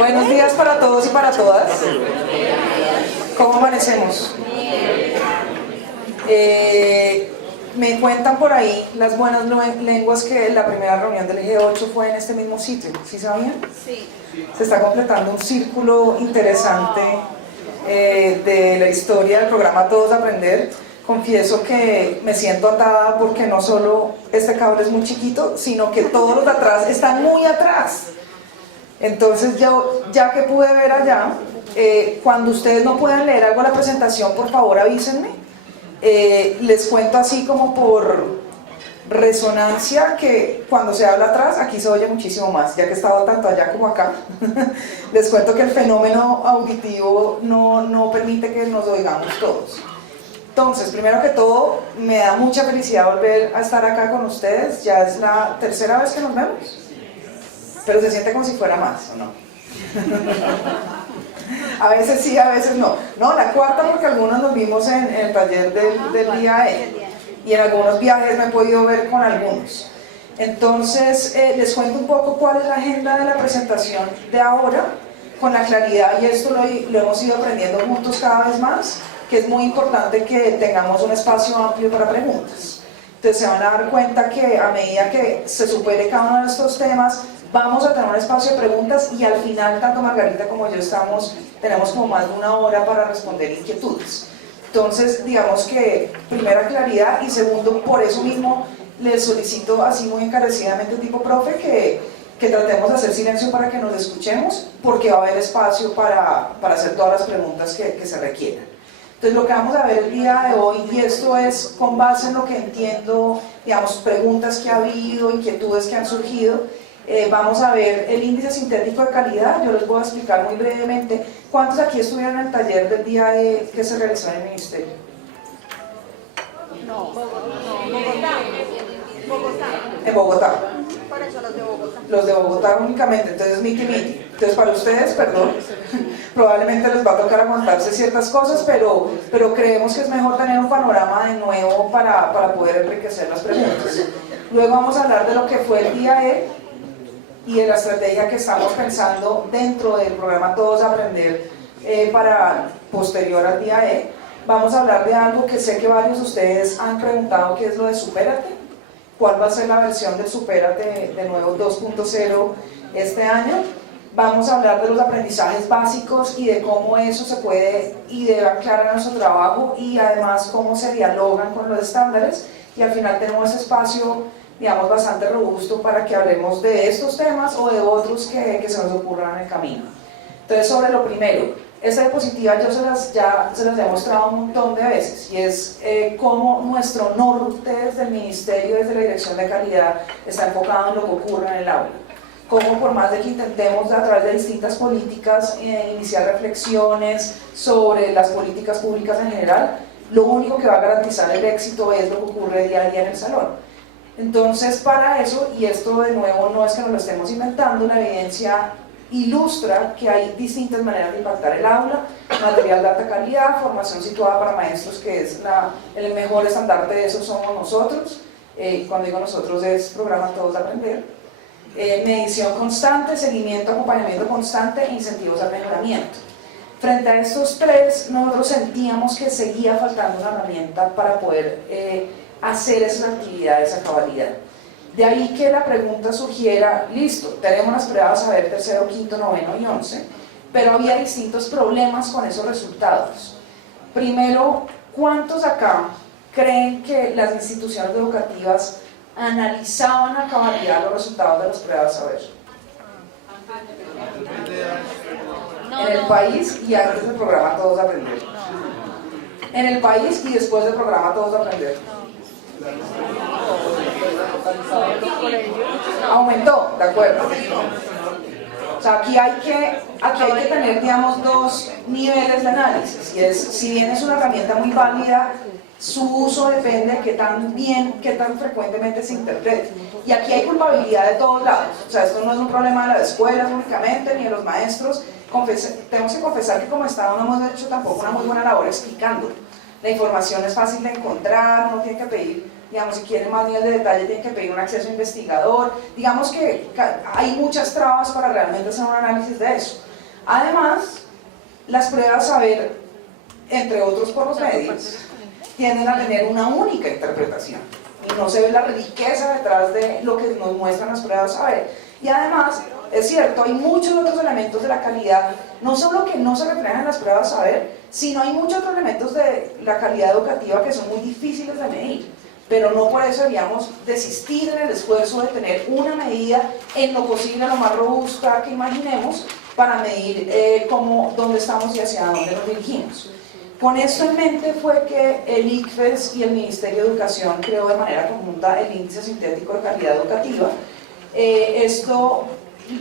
Buenos días para todos y para todas. ¿Cómo amanecemos? Me cuentan por ahí las buenas lenguas que la primera reunión del G8 fue en este mismo sitio. ¿Sí sabían? Sí. Se está completando un círculo interesante de la historia del programa Todos Aprender. Confieso que me siento atada porque no solo este cable es muy chiquito, sino que todos los de atrás están muy atrás. Entonces yo, ya que pude ver allá, cuando ustedes no puedan leer algo de la presentación, por favor avísenme. Les cuento así como por resonancia que cuando se habla atrás, aquí se oye muchísimo más, ya que he estado tanto allá como acá. Les cuento que el fenómeno auditivo no permite que nos oigamos todos. Entonces, primero que todo, me da mucha felicidad volver a estar acá con ustedes. Ya es la tercera vez que nos vemos, pero se siente como si fuera más, ¿o no? A veces sí, a veces no. No, la cuarta porque algunos nos vimos en el taller del día y en algunos viajes me he podido ver con algunos. Entonces, les cuento un poco cuál es la agenda de la presentación de ahora, con la claridad, y esto lo hemos ido aprendiendo juntos cada vez más, que es muy importante que tengamos un espacio amplio para preguntas. Entonces se van a dar cuenta que a medida que se supere cada uno de estos temas, vamos a tener un espacio de preguntas y al final tanto Margarita como yo tenemos como más de una hora para responder inquietudes. Entonces digamos que primera claridad y segundo, por eso mismo les solicito así muy encarecidamente tipo profe que tratemos de hacer silencio para que nos escuchemos, porque va a haber espacio para hacer todas las preguntas que se requieran. Entonces lo que vamos a ver el día de hoy, y esto es con base en lo que entiendo, digamos, preguntas que ha habido, inquietudes que han surgido, vamos a ver el índice sintético de calidad. Yo les voy a explicar muy brevemente. ¿Cuántos aquí estuvieron en el taller del día que se realizó en el ministerio? No, Bogotá. En Bogotá. Por eso los de Bogotá. Los de Bogotá únicamente, entonces miti. Entonces para ustedes, perdón, probablemente les va a tocar aguantarse ciertas cosas, pero creemos que es mejor tener un panorama de nuevo para poder enriquecer las preguntas. Luego vamos a hablar de lo que fue el día y de la estrategia que estamos pensando dentro del programa Todos Aprender para posterior al día Vamos a hablar de algo que sé que varios de ustedes han preguntado, que es lo de Supérate. ¿Cuál va a ser la versión del Supérate de nuevo 2.0 este año? Vamos a hablar de los aprendizajes básicos y de cómo eso se puede y debe aclarar en nuestro trabajo, y además cómo se dialogan con los estándares, y al final tenemos ese espacio, digamos, bastante robusto para que hablemos de estos temas o de otros que se nos ocurran en el camino. Entonces, sobre lo primero, esta diapositiva yo ya se las he mostrado un montón de veces, y es cómo nuestro norte desde el Ministerio, desde la Dirección de Calidad, está enfocado en lo que ocurre en el aula. Cómo por más de que intentemos a través de distintas políticas iniciar reflexiones sobre las políticas públicas en general, lo único que va a garantizar el éxito es lo que ocurre día a día en el salón. Entonces, para eso, y esto de nuevo no es que nos lo estemos inventando, la evidencia ilustra que hay distintas maneras de impactar el aula: material de alta calidad, formación situada para maestros, que es el mejor estandarte de eso somos nosotros. Cuando digo nosotros es programa Todos Aprender. Medición constante, seguimiento, acompañamiento constante e incentivos al mejoramiento. Frente a estos tres, nosotros sentíamos que seguía faltando una herramienta para poder hacer esas actividades a cabalidad. De ahí que la pregunta surgiera: listo, tenemos las pruebas a ver tercero, quinto, noveno y 11, pero había distintos problemas con esos resultados. Primero, ¿cuántos acá creen que las instituciones educativas analizaban a cabalidad los resultados de las pruebas a ver? En el país y antes del programa Todos Aprender. En el país y después del programa Todos Aprender. Aumentó, de acuerdo. O sea, aquí hay que tener, digamos, dos niveles de análisis, y es, si bien es una herramienta muy válida, su uso depende de qué tan frecuentemente se interprete. Y aquí hay culpabilidad de todos lados. O sea, esto no es un problema de las escuelas únicamente, ni de los maestros. Tenemos que confesar que como Estado no hemos hecho tampoco una muy buena labor explicando. La información es fácil de encontrar, no tiene que pedir, digamos, si quieren más nivel de detalle, tienen que pedir un acceso investigador. Digamos que hay muchas trabas para realmente hacer un análisis de eso. Además, las pruebas saber, entre otros por los medios, tienden a tener una única interpretación y no se ve la riqueza detrás de lo que nos muestran las pruebas saber. Y además, es cierto, hay muchos otros elementos de la calidad, no solo que no se reflejan en las pruebas saber, sino hay muchos otros elementos de la calidad educativa que son muy difíciles de medir, pero no por eso deberíamos desistir en el esfuerzo de tener una medida en lo posible, lo más robusta que imaginemos, para medir dónde estamos y hacia dónde nos dirigimos. Con esto en mente fue que el ICFES y el Ministerio de Educación creó de manera conjunta el Índice Sintético de Calidad Educativa. Esto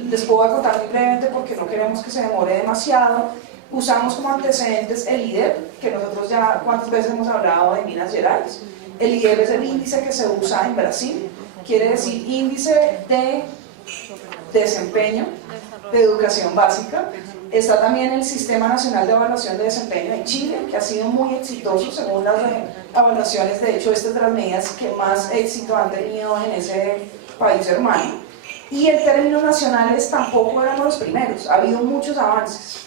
les puedo contar muy brevemente porque no queremos que se demore demasiado. Usamos como antecedentes el IDEP, que nosotros ya cuántas veces hemos hablado de Minas Gerais. El IDEP es el índice que se usa en Brasil, quiere decir Índice de Desempeño de Educación Básica. Está también el Sistema Nacional de Evaluación de Desempeño en Chile, que ha sido muy exitoso según las evaluaciones. De hecho, esta es de las medidas que más éxito han tenido en ese país hermano. Y en términos nacionales tampoco éramos los primeros, ha habido muchos avances.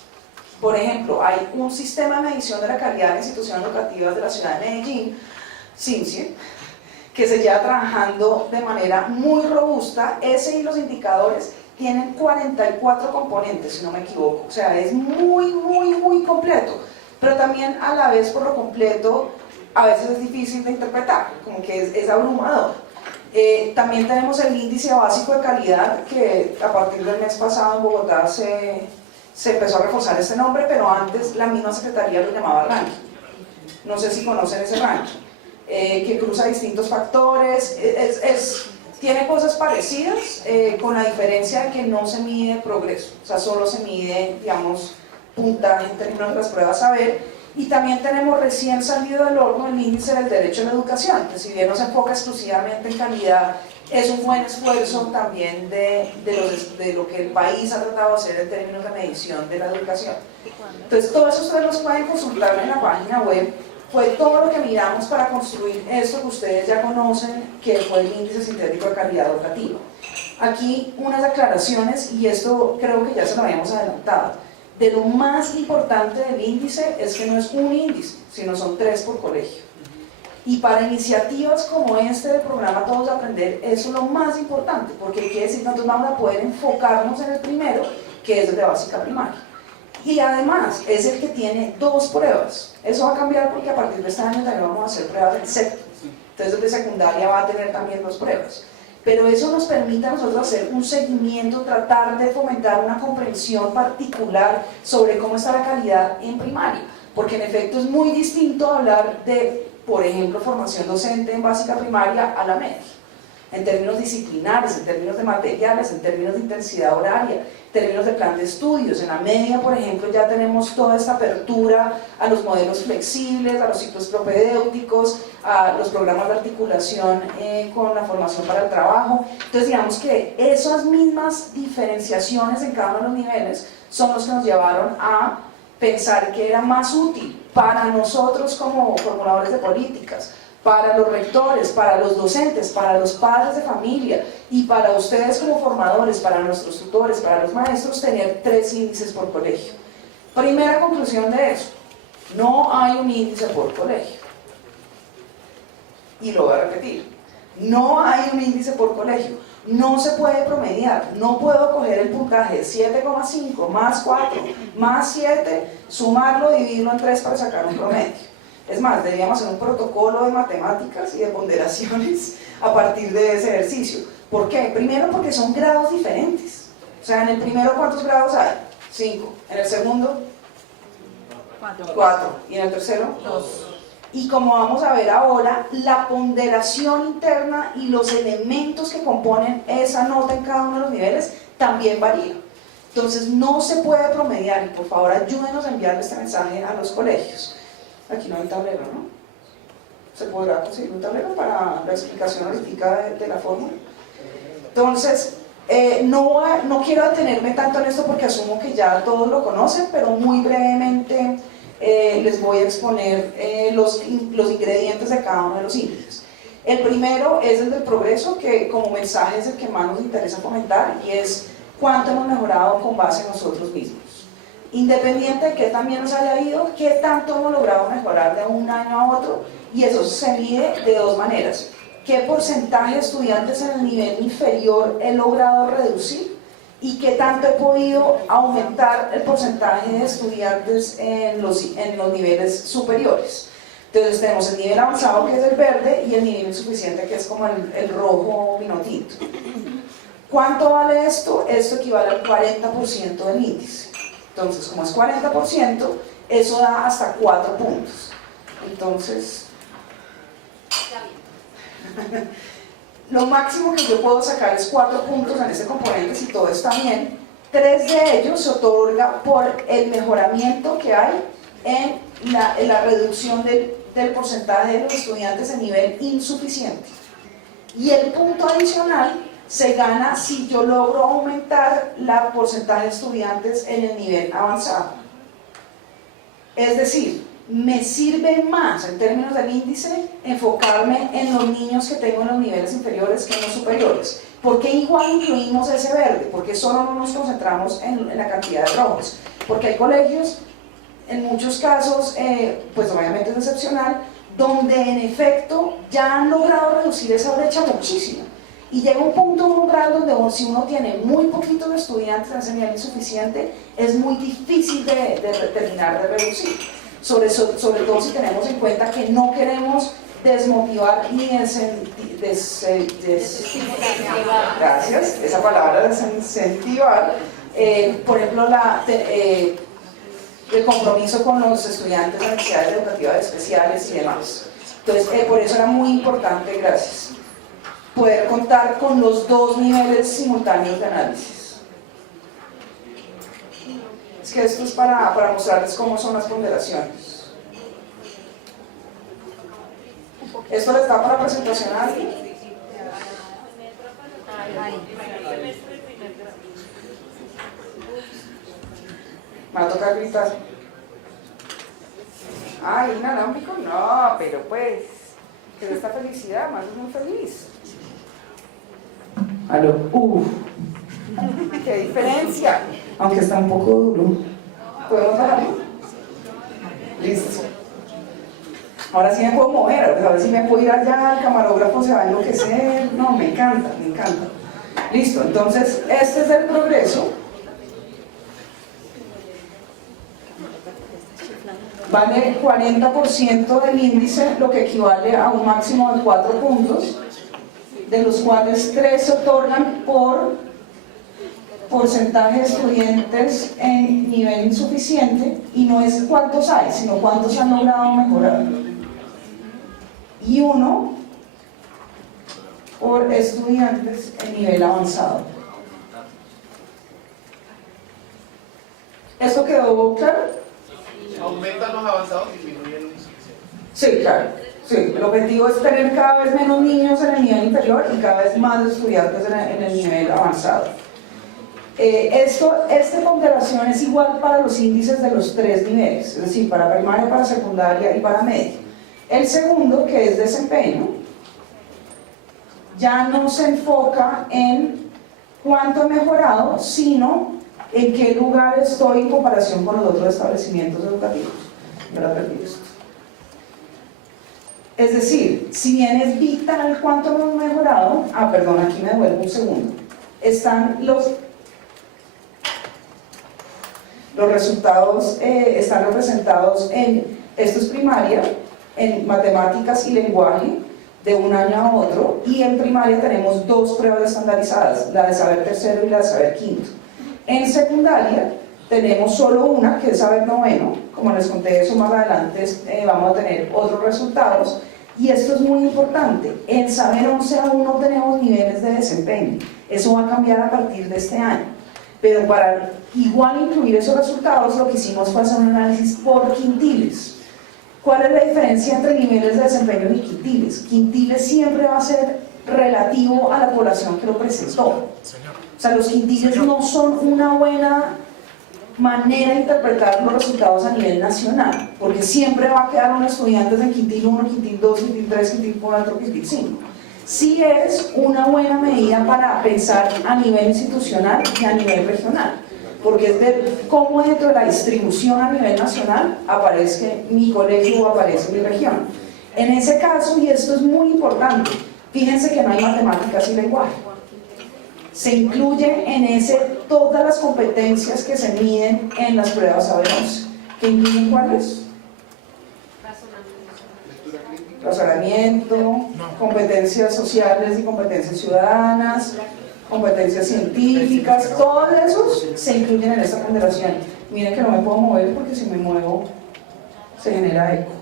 Por ejemplo, hay un sistema de medición de la calidad de instituciones educativas de la ciudad de Medellín, CINCIE, que se lleva trabajando de manera muy robusta. Ese y los indicadores tienen 44 componentes, si no me equivoco, o sea, es muy completo, pero también a la vez por lo completo a veces es difícil de interpretar, como que es abrumador. También tenemos el índice básico de calidad, que a partir del mes pasado en Bogotá se empezó a reforzar este nombre, pero antes la misma secretaría lo llamaba ranking. No sé si conocen ese ranking, que cruza distintos factores, tiene cosas parecidas, con la diferencia de que no se mide progreso, o sea, solo se mide, digamos, puntaje en términos de las pruebas saber. Y también tenemos recién salido del horno el índice del derecho a la educación, que si bien no se enfoca exclusivamente en calidad, es un buen esfuerzo también de lo que el país ha tratado de hacer en términos de medición de la educación. Entonces, todo eso ustedes los pueden consultar en la página web. Fue todo lo que miramos para construir esto que ustedes ya conocen, que fue el índice sintético de calidad educativa. Aquí unas aclaraciones, y esto creo que ya se lo habíamos adelantado. De lo más importante del índice es que no es un índice, sino son 3 por colegio. Y para iniciativas como este del programa Todos Aprender, eso es lo más importante, porque quiere decir que nosotros vamos a poder enfocarnos en el primero, que es el de básica primaria. Y además es el que tiene 2 pruebas. Eso va a cambiar porque a partir de este año también vamos a hacer pruebas en séptimo. Entonces el de secundaria va a tener también 2 pruebas. Pero eso nos permite a nosotros hacer un seguimiento, tratar de fomentar una comprensión particular sobre cómo está la calidad en primaria, porque en efecto es muy distinto hablar de, por ejemplo, formación docente en básica primaria a la media, en términos disciplinares, en términos de materiales, en términos de intensidad horaria, en términos de plan de estudios. En la media, por ejemplo, ya tenemos toda esta apertura a los modelos flexibles, a los ciclos propedéuticos, a los programas de articulación con la formación para el trabajo. Entonces, digamos que esas mismas diferenciaciones en cada uno de los niveles son los que nos llevaron a pensar que era más útil para nosotros como formuladores de políticas, para los rectores, para los docentes, para los padres de familia y para ustedes como formadores, para nuestros tutores, para los maestros, tener 3 índices por colegio. Primera conclusión de eso: no hay un índice por colegio. Y lo voy a repetir: no hay un índice por colegio. No se puede promediar. No puedo coger el puntaje 7,5 más 4 más 7, sumarlo, dividirlo en 3 para sacar un promedio. Es más, deberíamos hacer un protocolo de matemáticas y de ponderaciones a partir de ese ejercicio. ¿Por qué? Primero porque son grados diferentes. O sea, en el primero, ¿cuántos grados hay? 5. En el segundo, 4. Y en el tercero, 2. Y como vamos a ver ahora, la ponderación interna y los elementos que componen esa nota en cada uno de los niveles también varían. Entonces no se puede promediar, y por favor ayúdenos a enviarle este mensaje a los colegios. Aquí no hay tablero, ¿no? ¿Se podrá conseguir un tablero para la explicación holística de la fórmula? Entonces, no quiero detenerme tanto en esto porque asumo que ya todos lo conocen, pero muy brevemente les voy a exponer los ingredientes de cada uno de los índices. El primero es el del progreso, que como mensaje es el que más nos interesa comentar, y es cuánto hemos mejorado con base en nosotros mismos. independiente de qué también nos haya ido, qué tanto hemos logrado mejorar de un año a otro, y eso se mide de dos maneras. ¿Qué porcentaje de estudiantes en el nivel inferior he logrado reducir? ¿Y qué tanto he podido aumentar el porcentaje de estudiantes en los niveles superiores? Entonces tenemos el nivel avanzado, que es el verde, y el nivel insuficiente, que es como el rojo vino tinto. ¿Cuánto vale esto? Esto equivale al 40% del índice. Entonces, como es 40%, eso da hasta 4 puntos. Entonces, lo máximo que yo puedo sacar es 4 puntos en este componente si todo está bien. 3 de ellos se otorga por el mejoramiento que hay en la reducción del porcentaje de los estudiantes en nivel insuficiente. Y el punto adicional se gana si yo logro aumentar el porcentaje de estudiantes en el nivel avanzado. Es decir, me sirve más en términos del índice enfocarme en los niños que tengo en los niveles inferiores que en los superiores. ¿Por qué igual incluimos ese verde? ¿Por qué solo no nos concentramos en la cantidad de rojos? Porque hay colegios, en muchos casos, pues obviamente es excepcional, donde en efecto ya han logrado reducir esa brecha muchísimo. Y llega un punto, un umbral donde si uno tiene muy poquitos estudiantes en ese nivel insuficiente, es muy difícil de terminar de reducir. Sobre todo si tenemos en cuenta que no queremos desmotivar ni gracias, esa palabra, desincentivar, por ejemplo, el compromiso con los estudiantes de necesidades educativas especiales y demás. Entonces, por eso era muy importante, gracias, poder contar con los dos niveles simultáneos de análisis. Es que esto es para mostrarles cómo son las ponderaciones. ¿Esto les da para presentación a alguien? Me va a tocar gritar. Ay, inalámbrico, no, pero pues, que es esta felicidad, más es muy feliz. Aló, qué diferencia, aunque está un poco duro. ¿Podemos bajarlo? Listo. Ahora sí me puedo mover, a ver si me puedo ir allá, el camarógrafo se va a enloquecer. No, me encanta, me encanta. Listo, entonces este es el progreso. Vale el 40% del índice, lo que equivale a un máximo de 4 puntos, de los cuales 3 se otorgan por porcentaje de estudiantes en nivel insuficiente, y no es cuántos hay, sino cuántos han logrado mejorar. Y 1 por estudiantes en nivel avanzado. ¿Esto quedó claro? ¿Aumentan los avanzados y disminuyen los insuficientes? Sí, claro. Sí, el objetivo es tener cada vez menos niños en el nivel inferior y cada vez más estudiantes en el nivel avanzado. Esta ponderación es igual para los índices de los 3 niveles, es decir, para primaria, para secundaria y para media. El segundo, que es desempeño, ya no se enfoca en cuánto he mejorado, sino en qué lugar estoy en comparación con los otros establecimientos educativos. Ahora perdí esto. Es decir, si bien es vital cuánto hemos mejorado, perdón, aquí me devuelvo un segundo, están los resultados, están representados en, esto es primaria, en matemáticas y lenguaje, de un año a otro, y en primaria tenemos 2 pruebas estandarizadas, la de saber tercero y la de saber quinto. En secundaria tenemos solo una, que es saber noveno. Como les conté eso más adelante, vamos a tener otros resultados, y esto es muy importante. En saber 11 aún no tenemos niveles de desempeño, eso va a cambiar a partir de este año, pero para igual incluir esos resultados lo que hicimos fue hacer un análisis por quintiles. ¿Cuál es la diferencia entre niveles de desempeño y quintiles? Quintiles siempre va a ser relativo a la población que lo presentó. O sea, los quintiles no son una buena manera de interpretar los resultados a nivel nacional, porque siempre va a quedar unos estudiantes en quintil 1, quintil 2, quintil 3, quintil 4, quintil 5. Sí es una buena medida para pensar a nivel institucional y a nivel regional. porque es ver cómo dentro de la distribución a nivel nacional aparece mi colegio o aparece mi región. En ese caso, y esto es muy importante, fíjense que no hay matemáticas y lenguaje. Se incluye en ese todas las competencias que se miden en las pruebas A11. ¿Que incluyen cuáles? Razonamiento, competencias sociales y competencias ciudadanas, competencias científicas, todos esos se incluyen en esta ponderación. Miren que no me puedo mover porque si me muevo se genera eco.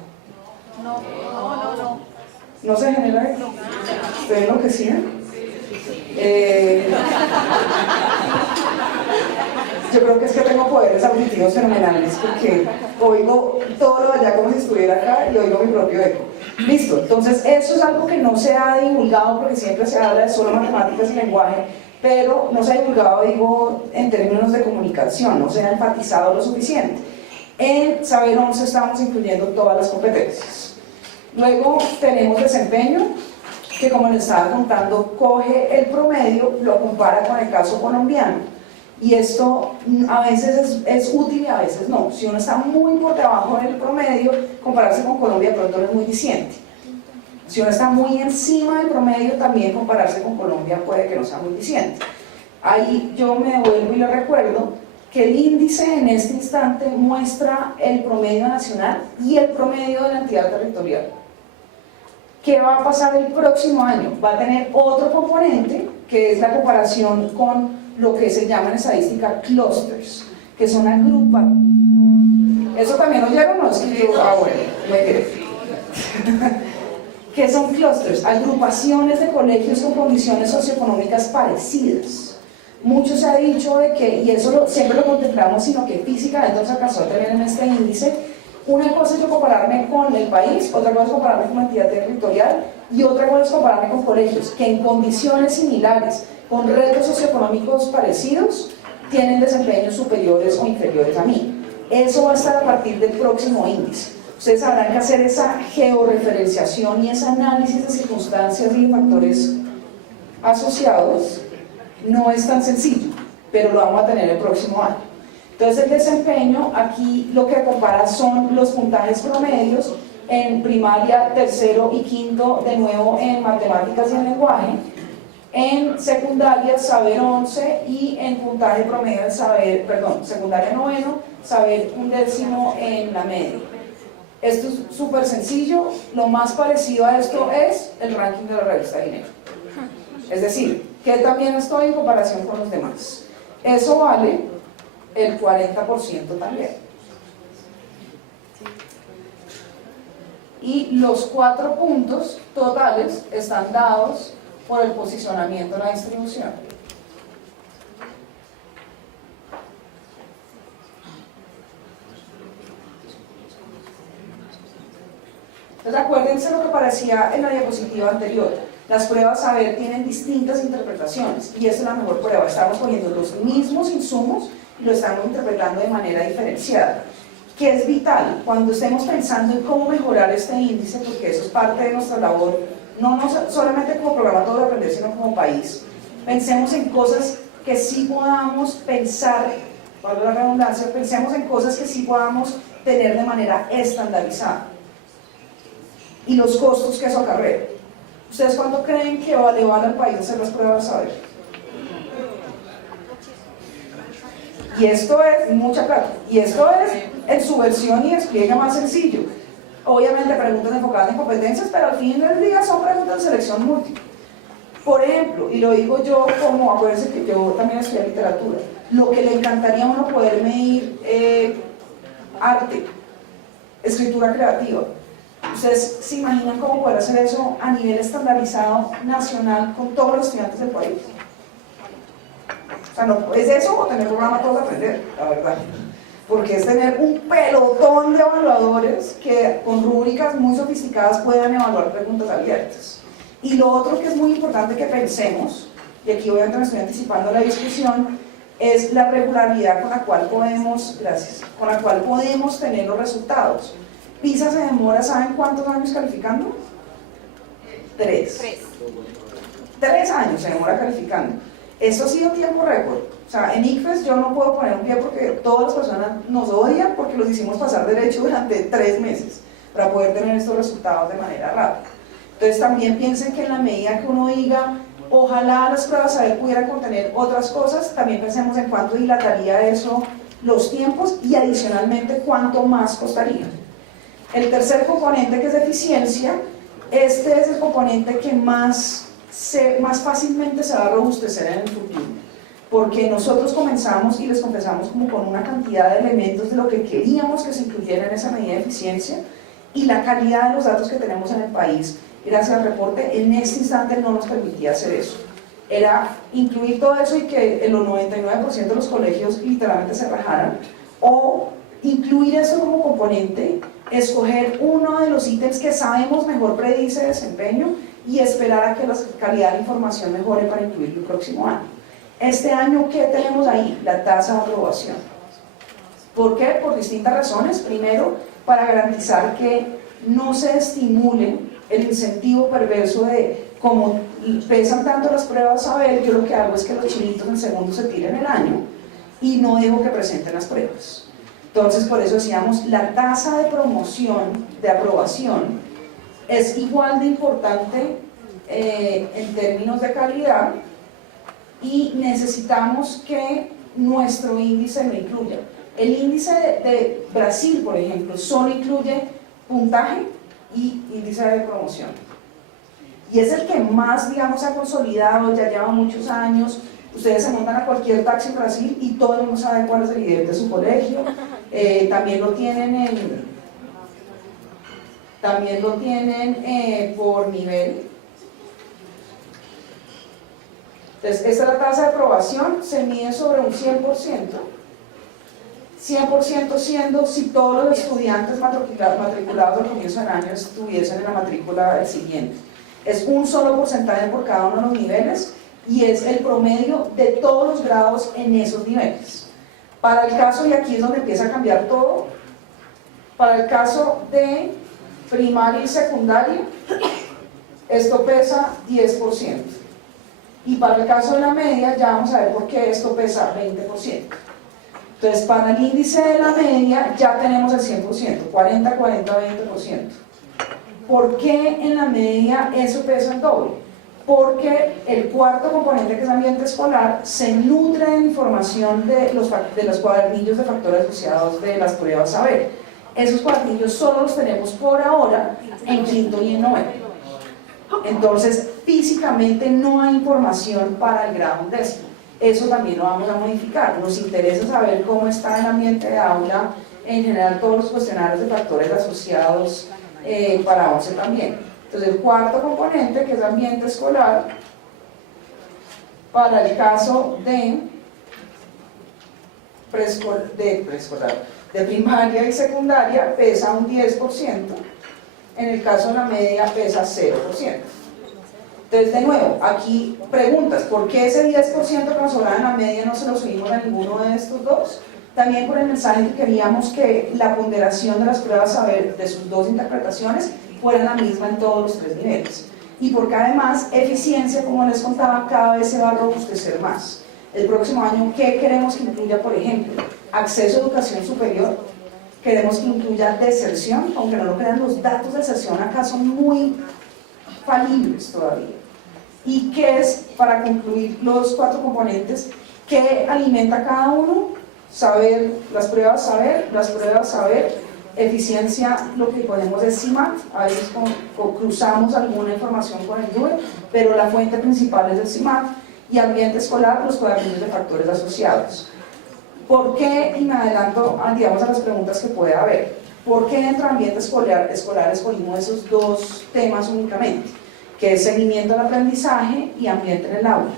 ¿No se genera eco? ¿Ustedes enloquecían? Yo creo que es que tengo poderes auditivos fenomenales porque oigo todo lo de allá como si estuviera acá y oigo mi propio eco. Listo, entonces eso es algo que no se ha divulgado porque siempre se habla de solo matemáticas y lenguaje, pero no se ha divulgado, digo, en términos de comunicación, no se ha enfatizado lo suficiente. En Saber 11 estamos incluyendo todas las competencias. Luego tenemos desempeño, que como les estaba contando, coge el promedio, lo compara con el caso colombiano. Y esto a veces es útil y a veces no. Si uno está muy por debajo del promedio, compararse con Colombia pronto no es muy diciente. Si uno está muy encima del promedio, también compararse con Colombia puede que no sea muy diciente. Ahí yo me devuelvo y le recuerdo que el índice en este instante muestra el promedio nacional y el promedio de la entidad territorial. ¿Qué va a pasar el próximo año? Va a tener otro componente, que es la comparación con lo que se llama en estadística clusters, que son agrupas. ¿Eso también oyeron? No, es que yo, bueno, me quedé. ¿Qué son clusters? Agrupaciones de colegios con condiciones socioeconómicas parecidas. Mucho se ha dicho de que, y eso siempre lo contemplamos, sino que físicamente nos alcanzó a tener en este índice. Una cosa es yo compararme con el país, otra cosa es compararme con la entidad territorial y otra cosa es compararme con colegios que en condiciones similares, con retos socioeconómicos parecidos, tienen desempeños superiores o inferiores a mí. Eso va a estar a partir del próximo índice. Ustedes sabrán que hacer esa georreferenciación y ese análisis de circunstancias y de factores asociados no es tan sencillo, pero lo vamos a tener el próximo año. Entonces el desempeño, aquí lo que compara son los puntajes promedios en primaria, tercero y quinto, de nuevo en matemáticas y en lenguaje, en secundaria Saber 11 y en puntaje promedio en secundaria noveno, Saber 11º en la media. Esto es súper sencillo, lo más parecido a esto es el ranking de la revista Ginebra. Es decir, que también estoy en comparación con los demás. Eso vale el 40% también. Y los 4 puntos totales están dados por el posicionamiento en la distribución. Entonces acuérdense lo que parecía en la diapositiva anterior. Las pruebas Saber tienen distintas interpretaciones y esa es la mejor prueba. Estamos poniendo los mismos insumos y lo estamos interpretando de manera diferenciada. Que es vital cuando estemos pensando en cómo mejorar este índice, porque eso es parte de nuestra labor, no solamente como programa Todo de Aprender, sino como país. Pensemos en cosas que sí podamos pensar, valga la redundancia, pensemos en cosas que sí podamos tener de manera estandarizada. Y los costos que eso acarrea. ¿Ustedes cuánto creen que le van al país hacer las pruebas Saber? Y esto es mucha plata. Y esto es en su versión y despliegue más sencillo. Obviamente preguntas enfocadas en competencias, pero al fin del día son preguntas de selección múltiple. Por ejemplo, y lo digo yo como, acuérdense que yo también estudié literatura, lo que le encantaría a uno poder medir arte, escritura creativa. ¿Ustedes se imaginan cómo poder hacer eso a nivel estandarizado nacional con todos los estudiantes del país? O sea, no, ¿es eso o tener programa Todo de Aprender? La verdad. Porque es tener un pelotón de evaluadores que con rúbricas muy sofisticadas puedan evaluar preguntas abiertas. Y lo otro que es muy importante que pensemos, y aquí obviamente me estoy anticipando la discusión, es la regularidad con la cual podemos tener los resultados. PISA se demora, ¿saben cuántos años calificando? 3 años se demora calificando. Eso ha sido tiempo récord. O sea, en ICFES yo no puedo poner un pie porque todas las personas nos odian porque los hicimos pasar derecho durante 3 meses para poder tener estos resultados de manera rápida. Entonces también piensen que en la medida que uno diga, ojalá las pruebas saber pudieran contener otras cosas, también pensemos en cuánto dilataría eso los tiempos y adicionalmente cuánto más costaría. El tercer componente, que es eficiencia, este es el componente que más fácilmente se va a robustecer en el futuro, porque nosotros comenzamos y les confesamos como con una cantidad de elementos de lo que queríamos que se incluyera en esa medida de eficiencia, y la calidad de los datos que tenemos en el país, gracias al reporte, en este instante no nos permitía hacer eso. Era incluir todo eso y que el 99% de los colegios literalmente se rajaran, o incluir eso como componente, escoger uno de los ítems que sabemos mejor predice desempeño y esperar a que la calidad de información mejore para incluirlo el próximo año. Este año, ¿qué tenemos ahí? La tasa de aprobación. ¿Por qué? Por distintas razones. Primero, para garantizar que no se estimule el incentivo perverso de, como pesan tanto las pruebas saber, yo lo que hago es que los chinitos en segundo se tiren el año y no dejo que presenten las pruebas. Entonces, por eso decíamos, la tasa de promoción, de aprobación, es igual de importante en términos de calidad, y necesitamos que nuestro índice lo incluya. El índice de Brasil, por ejemplo, solo incluye puntaje y índice de promoción. Y es el que más, digamos, ha consolidado, ya lleva muchos años. Ustedes se montan a cualquier taxi en Brasil y todo el mundo sabe cuál es el IDEF de su colegio. También lo tienen por nivel. Entonces, esta es la tasa de aprobación, se mide sobre un 100%. 100% siendo si todos los estudiantes matriculados al comienzo del año estuviesen en la matrícula del siguiente. Es un solo porcentaje por cada uno de los niveles y es el promedio de todos los grados en esos niveles. Para el caso, y aquí es donde empieza a cambiar todo, para el caso de primaria y secundaria, esto pesa 10%. Y para el caso de la media, ya vamos a ver por qué esto pesa 20%. Entonces, para el índice de la media ya tenemos el 100%, 40, 40, 20%. ¿Por qué en la media eso pesa el doble? Porque el cuarto componente, que es ambiente escolar, se nutre de información de los cuadernillos de factores asociados de las pruebas saber. Esos cuadernillos solo los tenemos por ahora en quinto y en noveno. Entonces, físicamente no hay información para el grado décimo. Eso también lo vamos a modificar. Nos interesa saber cómo está el ambiente de aula, en general todos los cuestionarios de factores asociados para 11 también. Entonces, el cuarto componente, que es ambiente escolar, para el caso de primaria y secundaria, pesa un 10%, en el caso de la media pesa 0%. Entonces, de nuevo, aquí preguntas, ¿por qué ese 10% que nos sobraba en la media no se lo subimos a ninguno de estos dos? También por el mensaje que queríamos que la ponderación de las pruebas saber de sus dos interpretaciones fuera la misma en todos los 3 niveles. Y porque además, eficiencia, como les contaba, cada vez se va a robustecer más. El próximo año, ¿qué queremos que incluya, por ejemplo? Acceso a educación superior. Queremos que incluya deserción, aunque no lo crean, los datos de deserción acá son muy falibles todavía. ¿Y qué es, para concluir los 4 componentes, qué alimenta cada uno? Saber, las pruebas saber, eficiencia, lo que ponemos es CIMAT, a veces cruzamos alguna información con el DUE, pero la fuente principal es el CIMAT, y ambiente escolar, los cuadernillos de factores asociados. ¿Por qué? Y me adelanto, digamos, a las preguntas que puede haber. ¿Por qué dentro del ambiente escolar escogimos esos 2 temas únicamente? Que es seguimiento del aprendizaje y ambiente en el aula.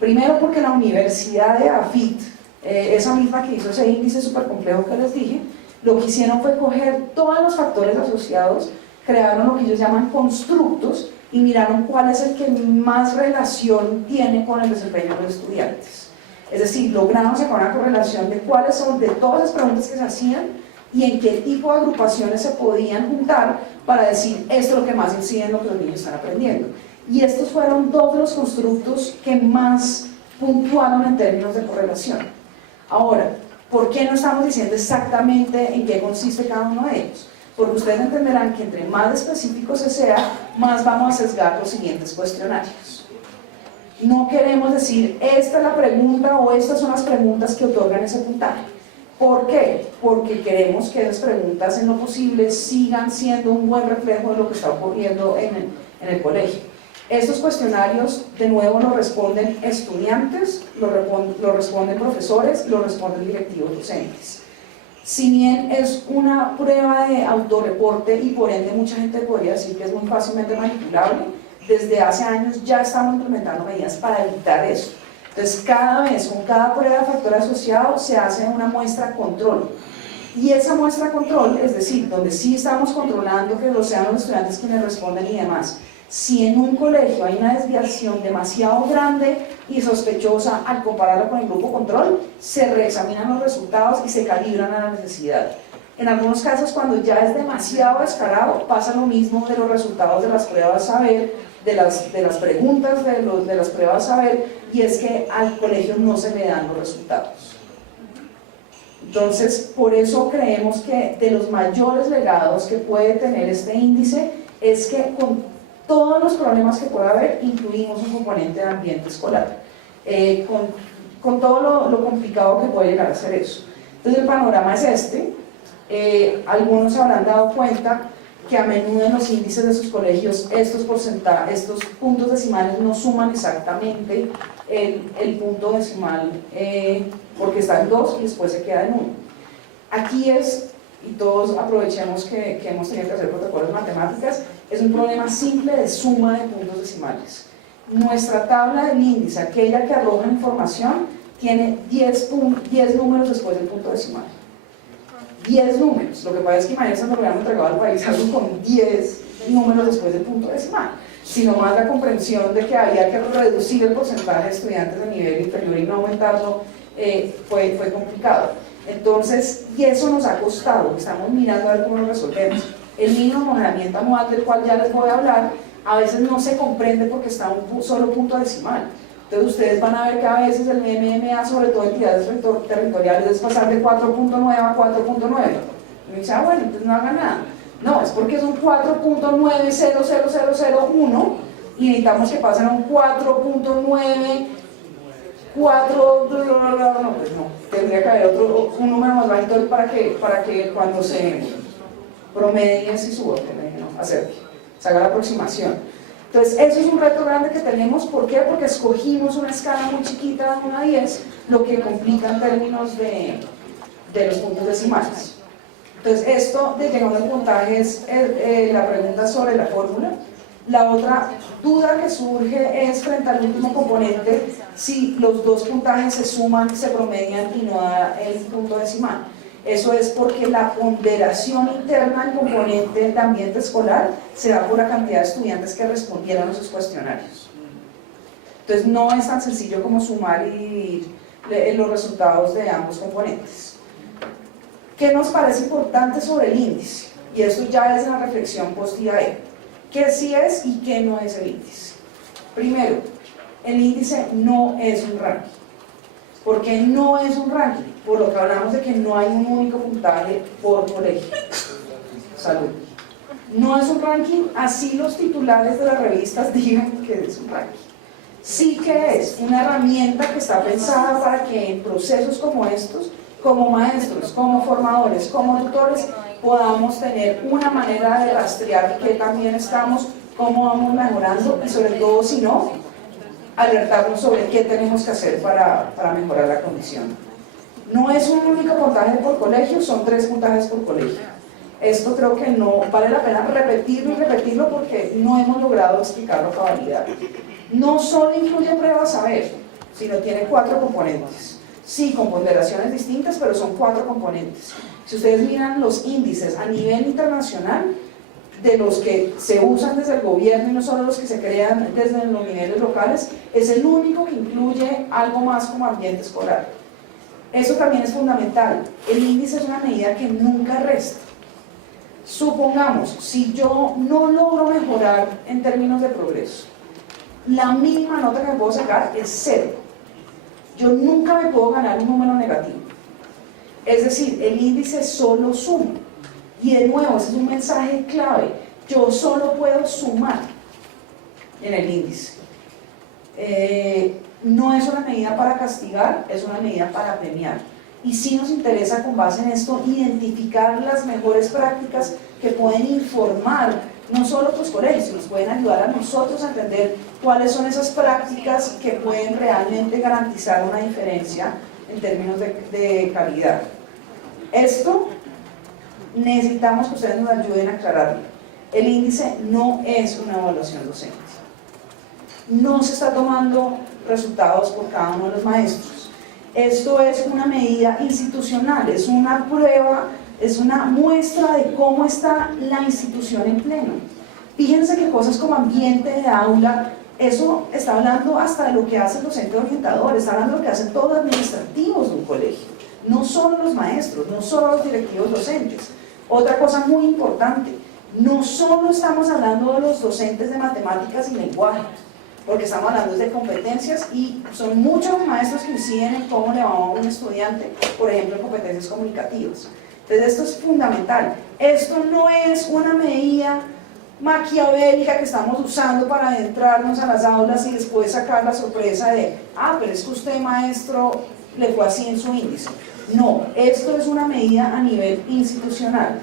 Primero, porque la Universidad de AFIT, esa misma que hizo ese índice súper complejo que les dije, lo que hicieron fue coger todos los factores asociados, crearon lo que ellos llaman constructos y miraron cuál es el que más relación tiene con el desempeño de los estudiantes. Es decir, logramos sacar una correlación de cuáles son, de todas las preguntas que se hacían y en qué tipo de agrupaciones se podían juntar para decir esto es lo que más incide en lo que los niños están aprendiendo. Y estos fueron 2 de los constructos que más puntuaron en términos de correlación. Ahora, ¿por qué no estamos diciendo exactamente en qué consiste cada uno de ellos? Porque ustedes entenderán que entre más específico se sea, más vamos a sesgar los siguientes cuestionarios. No queremos decir, esta es la pregunta o estas son las preguntas que otorgan ese puntaje. ¿Por qué? Porque queremos que esas preguntas en lo posible sigan siendo un buen reflejo de lo que está ocurriendo en el colegio. Estos cuestionarios, de nuevo, los responden estudiantes, los responden profesores, los responden directivos docentes. Si bien es una prueba de autorreporte y por ende mucha gente podría decir que es muy fácilmente manipulable, desde hace años ya estamos implementando medidas para evitar eso. Entonces, cada vez, con cada prueba de factor asociado, se hace una muestra control. Y esa muestra control, es decir, donde sí estamos controlando que sean los estudiantes quienes responden y demás, si en un colegio hay una desviación demasiado grande y sospechosa al compararlo con el grupo control, se reexaminan los resultados y se calibran a la necesidad. En algunos casos, cuando ya es demasiado descarado, pasa lo mismo de los resultados de las pruebas saber, de las preguntas de las pruebas saber, y es que al colegio no se le dan los resultados. Entonces, por eso creemos que de los mayores legados que puede tener este índice es que con todos los problemas que pueda haber, incluimos un componente de ambiente escolar, con todo lo complicado que puede llegar a ser eso. Entonces el panorama es este. Algunos habrán dado cuenta que a menudo en los índices de sus colegios estos puntos decimales no suman exactamente el punto decimal, porque está en 2 y después se queda en 1. Aquí es, y todos aprovechemos que hemos tenido que hacer protocolos de matemáticas, es un problema simple de suma de puntos decimales. Nuestra tabla del índice, aquella que arroja información, tiene 10 números después del punto decimal. 10 números. Lo que pasa es que imagínense, nos hubiéramos entregado al país algo con 10 números después del punto decimal, sino más la comprensión de que había que reducir el porcentaje de estudiantes de nivel inferior y no aumentarlo, fue complicado. Entonces, y eso nos ha costado, estamos mirando a ver cómo lo resolvemos. El mínimo mejoramiento anual del cual ya les voy a hablar, a veces no se comprende porque está un solo punto decimal. Entonces ustedes van a ver que a veces el MMA, sobre todo entidades territoriales, es pasar de 4.9 a 4.9. Y me dice, bueno, entonces no hagan nada. No, es porque es un 4.900001 y necesitamos que pasen a un 4.9, 4, no, pues no, tendría que haber un número más bajito para que cuando se promedie si suba, no, se haga la aproximación. Entonces, eso es un reto grande que tenemos. ¿Por qué? Porque escogimos una escala muy chiquita de 1 a 10, lo que complica en términos de los puntos decimales. Entonces, esto de llegando al puntaje es la pregunta sobre la fórmula. La otra duda que surge es frente al último componente, si los dos puntajes se suman, se promedian y no da el punto decimal. Eso es porque la ponderación interna del componente de ambiente escolar se da por la cantidad de estudiantes que respondieron a esos cuestionarios. Entonces no es tan sencillo como sumar y dividir los resultados de ambos componentes. ¿Qué nos parece importante sobre el índice? Y esto ya es una reflexión post-IAE. ¿Qué sí es y qué no es el índice? Primero, el índice no es un ranking. ¿Por qué no es un ranking? Por lo que hablamos de que no hay un único puntaje por colegio. Salud. No es un ranking, así los titulares de las revistas digan que es un ranking. Sí que es una herramienta que está pensada para que en procesos como estos, como maestros, como formadores, como tutores, podamos tener una manera de rastrear qué también estamos, cómo vamos mejorando y sobre todo, si no, alertarnos sobre qué tenemos que hacer para mejorar la condición. No es un único puntaje por colegio, son 3 puntajes por colegio. Esto creo que no vale la pena repetirlo y repetirlo porque no hemos logrado explicarlo a cabalidad. No solo incluye pruebas saber, sino tiene 4 componentes. Sí, con ponderaciones distintas, pero son 4 componentes. Si ustedes miran los índices a nivel internacional, de los que se usan desde el gobierno y no solo los que se crean desde los niveles locales, es el único que incluye algo más como ambiente escolar. Eso también es fundamental. El índice es una medida que nunca resta. Supongamos, si yo no logro mejorar en términos de progreso, la mínima nota que me puedo sacar es 0. Yo nunca me puedo ganar un número negativo. Es decir, el índice solo suma. Y de nuevo, ese es un mensaje clave. Yo solo puedo sumar en el índice. No es una medida para castigar, es una medida para premiar. Y sí nos interesa, con base en esto, identificar las mejores prácticas que pueden informar no solo los colegios, sino nos pueden ayudar a nosotros a entender cuáles son esas prácticas que pueden realmente garantizar una diferencia en términos de calidad. Esto necesitamos que ustedes nos ayuden a aclararlo. El índice no es una evaluación docente. No se está tomando resultados por cada uno de los maestros. Esto es una medida institucional, es una prueba, es una muestra de cómo está la institución en pleno. Fíjense que cosas como ambiente de aula, eso está hablando hasta de lo que hace el docente orientador, está hablando de lo que hacen todos los administrativos de un colegio, no solo los maestros, no solo los directivos docentes. Otra cosa muy importante, no solo estamos hablando de los docentes de matemáticas y lenguaje, porque estamos hablando de competencias y son muchos maestros que inciden en cómo le va a un estudiante, por ejemplo, en competencias comunicativas. Entonces esto es fundamental. Esto no es una medida maquiavélica que estamos usando para adentrarnos a las aulas y después sacar la sorpresa de pero es que usted, maestro, le fue así en su índice. No, esto es una medida a nivel institucional.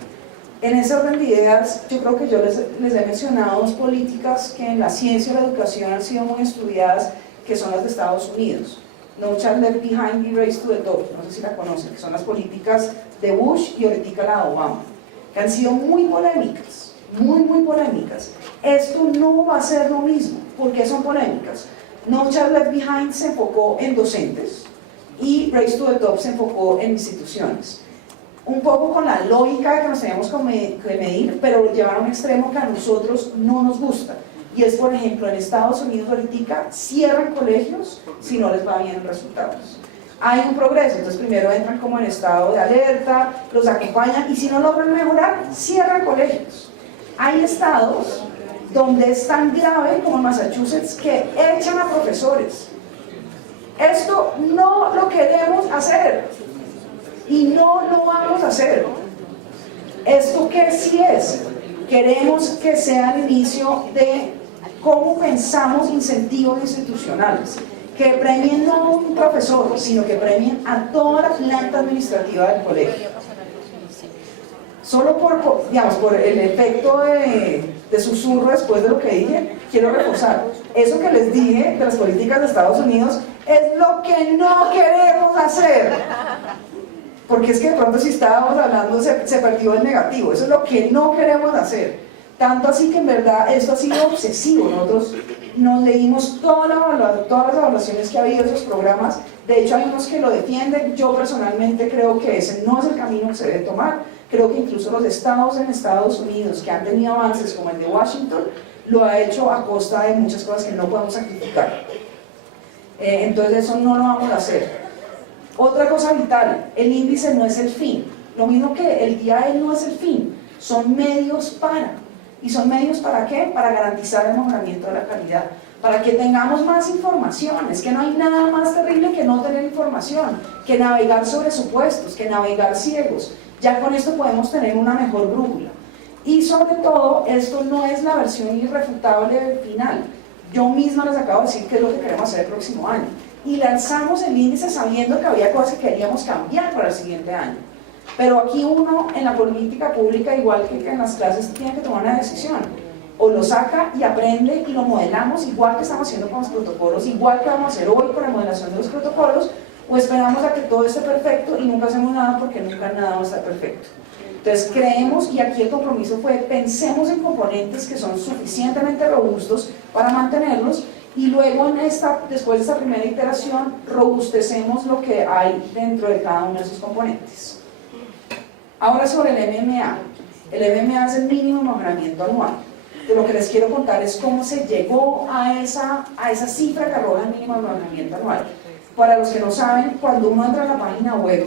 En ese orden de ideas, yo creo que yo les he mencionado dos políticas que en la ciencia y la educación han sido muy estudiadas, que son las de Estados Unidos. No Child Left Behind y Race to the Top, no sé si la conocen, que son las políticas de Bush y ahorita la de Obama, que han sido muy polémicas, muy polémicas. Esto no va a ser lo mismo. ¿Por qué son polémicas? No Child Left Behind se enfocó en docentes y Race to the Top se enfocó en instituciones. Un poco con la lógica que nos teníamos que medir, pero lo llevaron a un extremo que a nosotros no nos gusta. Y es, por ejemplo, en Estados Unidos ahorita cierran colegios si no les va bien los resultados. Hay un progreso, entonces primero entran como en estado de alerta, los acompañan y si no logran mejorar, cierran colegios. Hay estados donde es tan grave como en Massachusetts que echan a profesores. Esto no lo queremos hacer. Y no lo vamos a hacer. ¿Esto qué sí es? Queremos que sea el inicio de cómo pensamos incentivos institucionales, que premien no a un profesor, sino que premien a toda la planta administrativa del colegio. Solo por el efecto de susurro después de lo que dije, quiero reforzar. Eso que les dije de las políticas de Estados Unidos es lo que no queremos hacer. Porque es que de pronto si estábamos hablando se perdió el negativo, eso es lo que no queremos hacer. Tanto así que en verdad esto ha sido obsesivo. Nosotros nos leímos todas las evaluaciones que ha habido de esos programas. De hecho hay unos que lo defienden. Yo personalmente creo que ese no es el camino que se debe tomar. Creo que incluso los estados en Estados Unidos que han tenido avances como el de Washington lo ha hecho a costa de muchas cosas que no podemos sacrificar. Entonces eso no lo vamos a hacer. Otra cosa vital, el índice no es el fin. Lo mismo que el día E no es el fin, son medios para. ¿Y son medios para qué? Para garantizar el mejoramiento de la calidad, para que tengamos más información. Es que no hay nada más terrible que no tener información, que navegar sobre supuestos, que navegar ciegos. Ya con esto podemos tener una mejor brújula. Y sobre todo, esto no es la versión irrefutable final. Yo misma les acabo de decir qué es lo que queremos hacer el próximo año. Y lanzamos el índice sabiendo que había cosas que queríamos cambiar para el siguiente año. Pero aquí uno en la política pública, igual que en las clases, tiene que tomar una decisión. O lo saca y aprende y lo modelamos igual que estamos haciendo con los protocolos, igual que vamos a hacer hoy con la modelación de los protocolos, o esperamos a que todo esté perfecto y nunca hacemos nada porque nunca nada va a estar perfecto. Entonces creemos, y aquí el compromiso fue, pensemos en componentes que son suficientemente robustos para mantenerlos, y luego después de esta primera iteración robustecemos lo que hay dentro de cada uno de esos componentes. Ahora sobre el MMA. El MMA es el mínimo mejoramiento anual. De lo que les quiero contar es cómo se llegó a esa cifra que arroja el mínimo mejoramiento anual. Para los que no saben, cuando uno entra a la página web,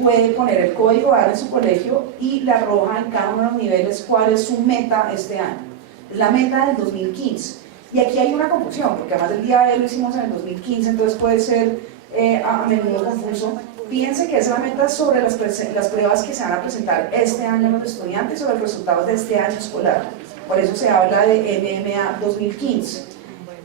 puede poner el código AR en su colegio y le arroja en cada uno de los niveles cuál es su meta este año. Es la meta del 2015. Y aquí hay una confusión, porque además el día de él lo hicimos en el 2015, entonces puede ser a menudo confuso. Fíjense que es la meta sobre las pruebas que se van a presentar este año a los estudiantes sobre los resultados de este año escolar. Por eso se habla de MMA 2015.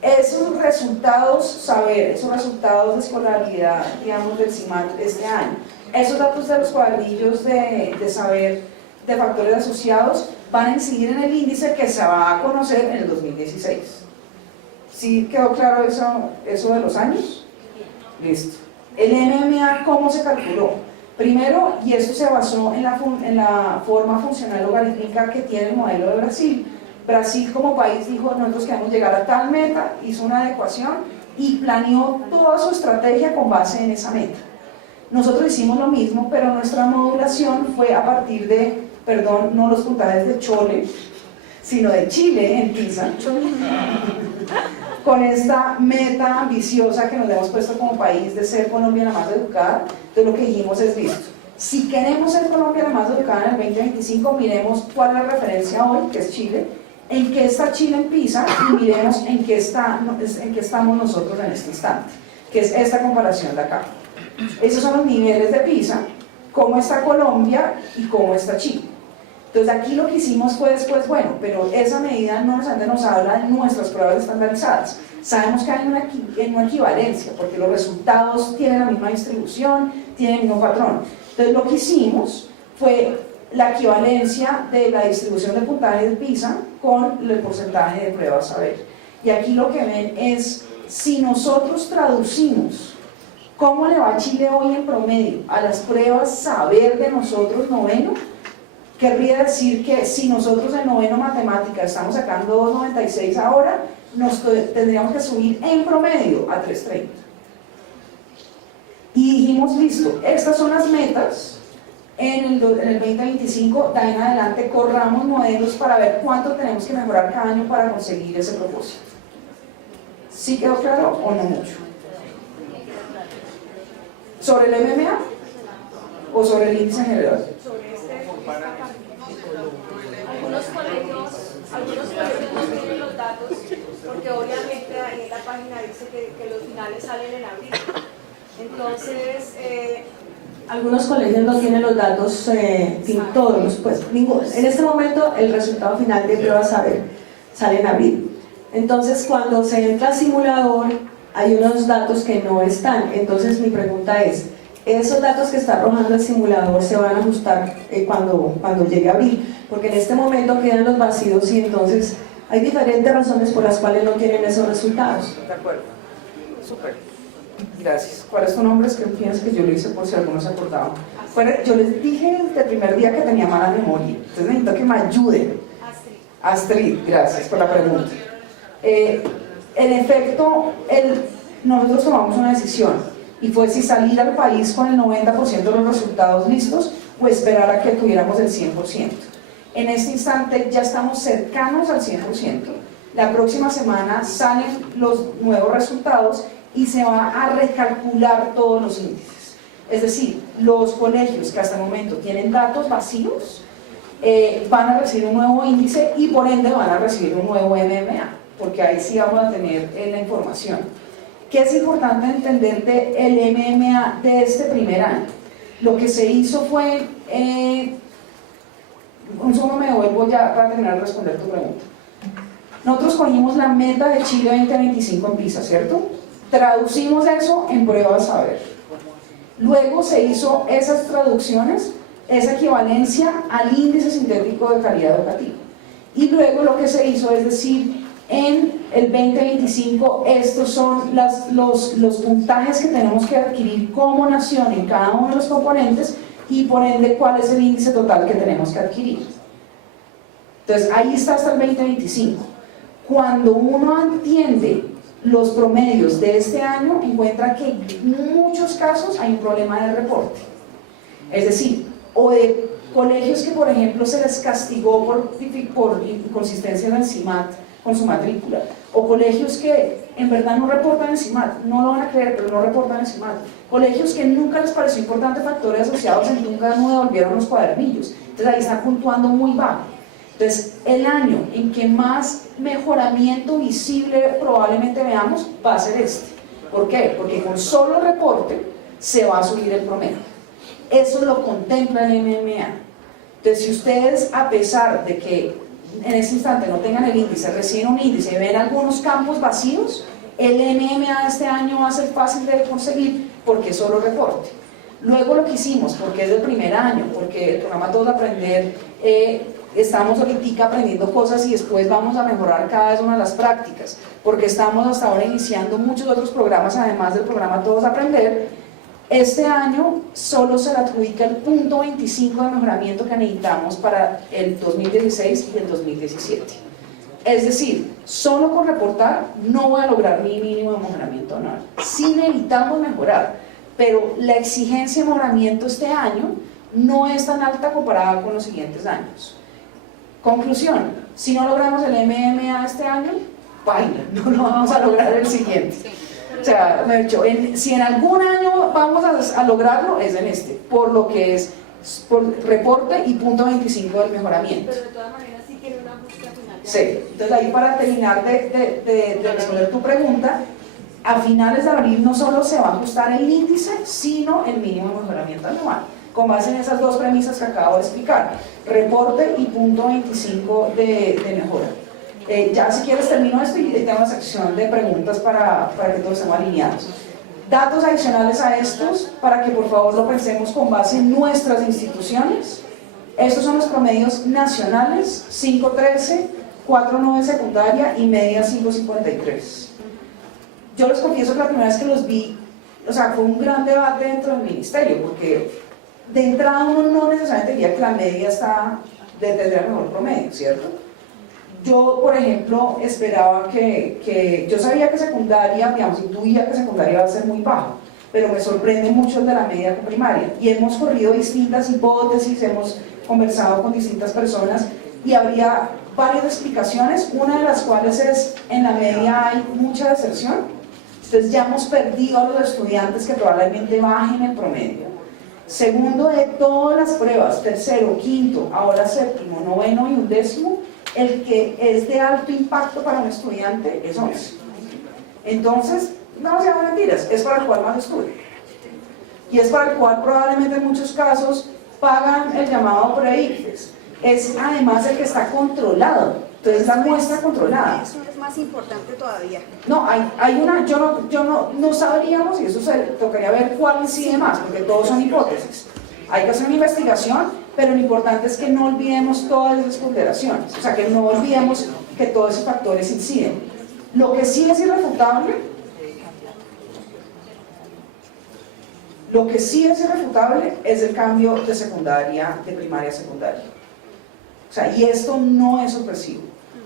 Esos resultados, esos resultados de escolaridad, digamos, del CIMAT este año, esos datos de los cuadrillos de saber de factores asociados van a incidir en el índice que se va a conocer en el 2016. ¿Sí quedó claro eso de los años? Listo. El MMA, ¿cómo se calculó? Primero, y esto se basó en la forma funcional logarítmica que tiene el modelo de Brasil. Brasil como país dijo, nosotros queremos llegar a tal meta, hizo una adecuación y planeó toda su estrategia con base en esa meta. Nosotros hicimos lo mismo, pero nuestra modulación fue a partir de, perdón, no los puntajes de Chole, sino de Chile en PISA, con esta meta ambiciosa que nos hemos puesto como país de ser Colombia la más educada. Entonces lo que dijimos es, listo, si queremos ser Colombia la más educada en el 2025, miremos cuál es la referencia hoy, que es Chile, en qué está Chile en PISA y miremos en qué estamos nosotros en este instante, que es esta comparación de acá. Esos son los niveles de PISA, cómo está Colombia y cómo está Chile. Entonces aquí lo que hicimos fue después, bueno, pero esa medida no nos habla de nuestras pruebas estandarizadas. Sabemos que hay una equivalencia, porque los resultados tienen la misma distribución, tienen el mismo patrón. Entonces lo que hicimos fue la equivalencia de la distribución de puntaje de PISA con el porcentaje de pruebas saber. Y aquí lo que ven es, si nosotros traducimos cómo le va a Chile hoy en promedio a las pruebas saber de nosotros noveno, querría decir que si nosotros en noveno matemática estamos sacando 2.96 ahora, tendríamos que subir en promedio a 3.30. Y dijimos, listo, estas son las metas. En el 2025, de ahí en adelante, corramos modelos para ver cuánto tenemos que mejorar cada año para conseguir ese propósito. ¿Sí quedó claro o no mucho? ¿Sobre el MMA o sobre el índice en general? Algunos colegios no tienen los datos, porque obviamente ahí en la página dice que los finales salen en abril. Entonces, algunos colegios no tienen los datos, todos, pues ninguno. En este momento el resultado final de prueba saber sale en abril. Entonces cuando se entra al simulador hay unos datos que no están. Entonces mi pregunta es, ¿esos datos que está arrojando el simulador se van a ajustar cuando llegue abril? Porque en este momento quedan los vacíos y entonces hay diferentes razones por las cuales no tienen esos resultados. De acuerdo. Súper. Gracias. ¿Cuál es tu nombre? Es que piensas que yo lo hice por si alguno se acordaba. Bueno, yo les dije desde el primer día que tenía mala memoria, entonces necesito que me ayuden. Astrid, gracias por la pregunta. En efecto, nosotros tomamos una decisión y fue si salir al país con el 90% de los resultados listos o esperar a que tuviéramos el 100%. En este instante ya estamos cercanos al 100%. La próxima semana salen los nuevos resultados y se va a recalcular todos los índices. Es decir, los colegios que hasta el momento tienen datos vacíos van a recibir un nuevo índice y por ende van a recibir un nuevo MMA, porque ahí sí vamos a tener la información. ¿Qué es importante entender del MMA de este primer año? Lo que se hizo fue, un segundo me devuelvo ya para terminar de responder tu pregunta. Nosotros cogimos la meta de Chile 2025 en PISA, ¿cierto? Traducimos eso en pruebas saber. Luego se hizo esas traducciones, esa equivalencia al índice sintético de calidad educativa. Y luego lo que se hizo es decir, en el 2025 estos son los puntajes que tenemos que adquirir como nación en cada uno de los componentes y por ende cuál es el índice total que tenemos que adquirir. Entonces ahí está hasta el 2025. Cuando uno entiende los promedios de este año, encuentra que en muchos casos hay un problema de reporte. Es decir, o de colegios que por ejemplo se les castigó por inconsistencia en el CIMAT con su matrícula, o colegios que en verdad no reportan el CIMAT, no lo van a creer, pero no reportan el CIMAT, colegios que nunca les pareció importante factores asociados y nunca no devolvieron los cuadernillos, entonces ahí están puntuando muy bajo. Entonces, el año en que más mejoramiento visible probablemente veamos va a ser este. ¿Por qué? Porque con solo reporte se va a subir el promedio. Eso lo contempla el MMA. Entonces, si ustedes, a pesar de que en ese instante no tengan el índice, reciben un índice y ven algunos campos vacíos, el MMA este año va a ser fácil de conseguir porque es solo reporte. Luego lo que hicimos, porque es el primer año, porque el programa Todos Aprender, estamos ahorita aprendiendo cosas y después vamos a mejorar cada vez una de las prácticas, porque estamos hasta ahora iniciando muchos otros programas además del programa Todos Aprender. Este año solo se le adjudica el punto 25 de mejoramiento que necesitamos para el 2016 y el 2017. Es decir, solo con reportar no voy a lograr mi mínimo de mejoramiento anual. Sí necesitamos mejorar, pero la exigencia de mejoramiento este año no es tan alta comparada con los siguientes años. Conclusión, si no logramos el MMA este año, baila, no lo vamos a lograr el siguiente. O sea, me he dicho, si en algún año vamos a lograrlo, es en este, por lo que es por reporte y punto 25 del mejoramiento. Pero de todas maneras sí tiene una búsqueda final. Sí, entonces ahí para terminar de responder tu pregunta, a finales de abril no solo se va a ajustar el índice, sino el mínimo de mejoramiento anual, con base en esas dos premisas que acabo de explicar, reporte y punto 25 de mejora. Ya si quieres termino esto y tengo una sección de preguntas para que todos estemos alineados. Datos adicionales a estos, para que por favor lo pensemos con base en nuestras instituciones. Estos son los promedios nacionales, 5.13, 4.9 secundaria y media 5.53. Yo les confieso que la primera vez que los vi, o sea, fue un gran debate dentro del ministerio, porque de entrada uno no necesariamente diría que la media tendría mejor promedio, ¿cierto? Yo, por ejemplo, esperaba yo sabía que secundaria, digamos, intuía que secundaria iba a ser muy bajo, pero me sorprende mucho el de la media con primaria. Y hemos corrido distintas hipótesis, hemos conversado con distintas personas y habría varias explicaciones, una de las cuales es, en la media hay mucha deserción, entonces ya hemos perdido a los estudiantes que probablemente bajen el promedio. Segundo, de todas las pruebas, tercero, quinto, ahora séptimo, noveno y undécimo, el que es de alto impacto para un estudiante es 11. Entonces, no sean mentiras, es para el cual más estudia. Y es para el cual probablemente en muchos casos pagan el llamado pre-ICFES. Es además el que está controlado, entonces la muestra controlada. Eso es más importante todavía. No, hay una, no sabríamos, y eso se tocaría ver cuál incide más, porque todos son hipótesis. Hay que hacer una investigación, pero lo importante es que no olvidemos todas esas ponderaciones, o sea, que no olvidemos que todos esos factores inciden. Lo que sí es irrefutable, es el cambio de secundaria, de primaria a secundaria. O sea, y esto no es sorpresivo.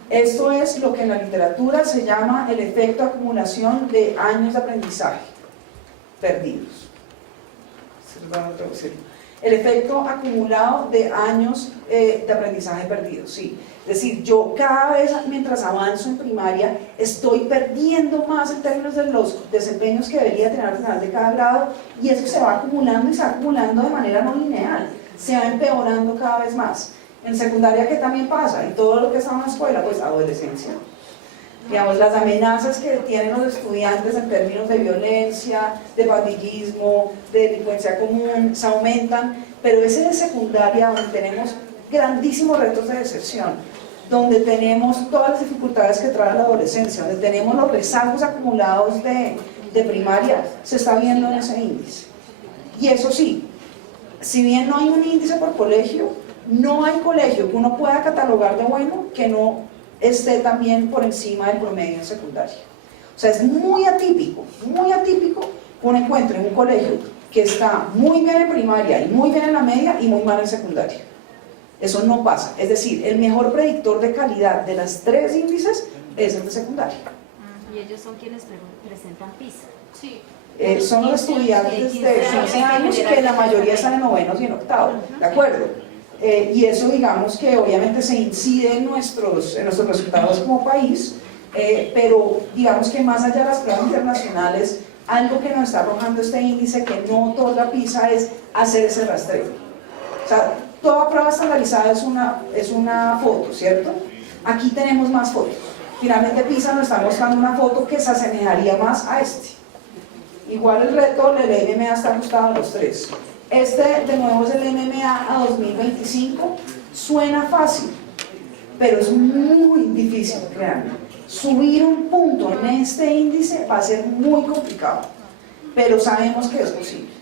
Esto es lo que en la literatura se llama el efecto de acumulación de años de aprendizaje perdidos. El efecto acumulado de años de aprendizaje perdidos, sí. Es decir, yo cada vez mientras avanzo en primaria estoy perdiendo más en términos de los desempeños que debería tener al final de cada grado, y eso se va acumulando y se va acumulando de manera no lineal, se va empeorando cada vez más. En secundaria, ¿qué también pasa? Y todo lo que está en la escuela, pues adolescencia. Digamos, las amenazas que tienen los estudiantes en términos de violencia, de pandillismo, de delincuencia común, se aumentan, pero es en secundaria donde tenemos grandísimos retos de deserción, donde tenemos todas las dificultades que trae la adolescencia, donde tenemos los rezagos acumulados de primaria, se está viendo en ese índice. Y eso sí, si bien no hay un índice por colegio, no hay colegio que uno pueda catalogar de bueno que no esté también por encima del promedio en secundaria. O sea, es muy atípico que uno encuentre un colegio que está muy bien en primaria y muy bien en la media y muy mal en secundaria. Eso no pasa. Es decir, el mejor predictor de calidad de las tres índices es el de secundaria. Y ellos son quienes presentan PISA. Sí. Son los estudiantes de 15 años que la mayoría están en novenos y en octavos, ¿de acuerdo? Y eso, digamos que obviamente se incide en nuestros resultados como país, pero digamos que más allá de las pruebas internacionales, algo que nos está arrojando este índice que no toda la PISA es hacer ese rastreo. O sea, toda prueba estandarizada es una foto, ¿cierto? Aquí tenemos más fotos. Finalmente PISA nos está mostrando una foto que se asemejaría más a este. Igual el reto del MMA está ajustado a los tres. Este de nuevo es el MMA a 2025. Suena fácil, pero es muy difícil realmente. Subir un punto en este índice va a ser muy complicado, pero sabemos que es posible.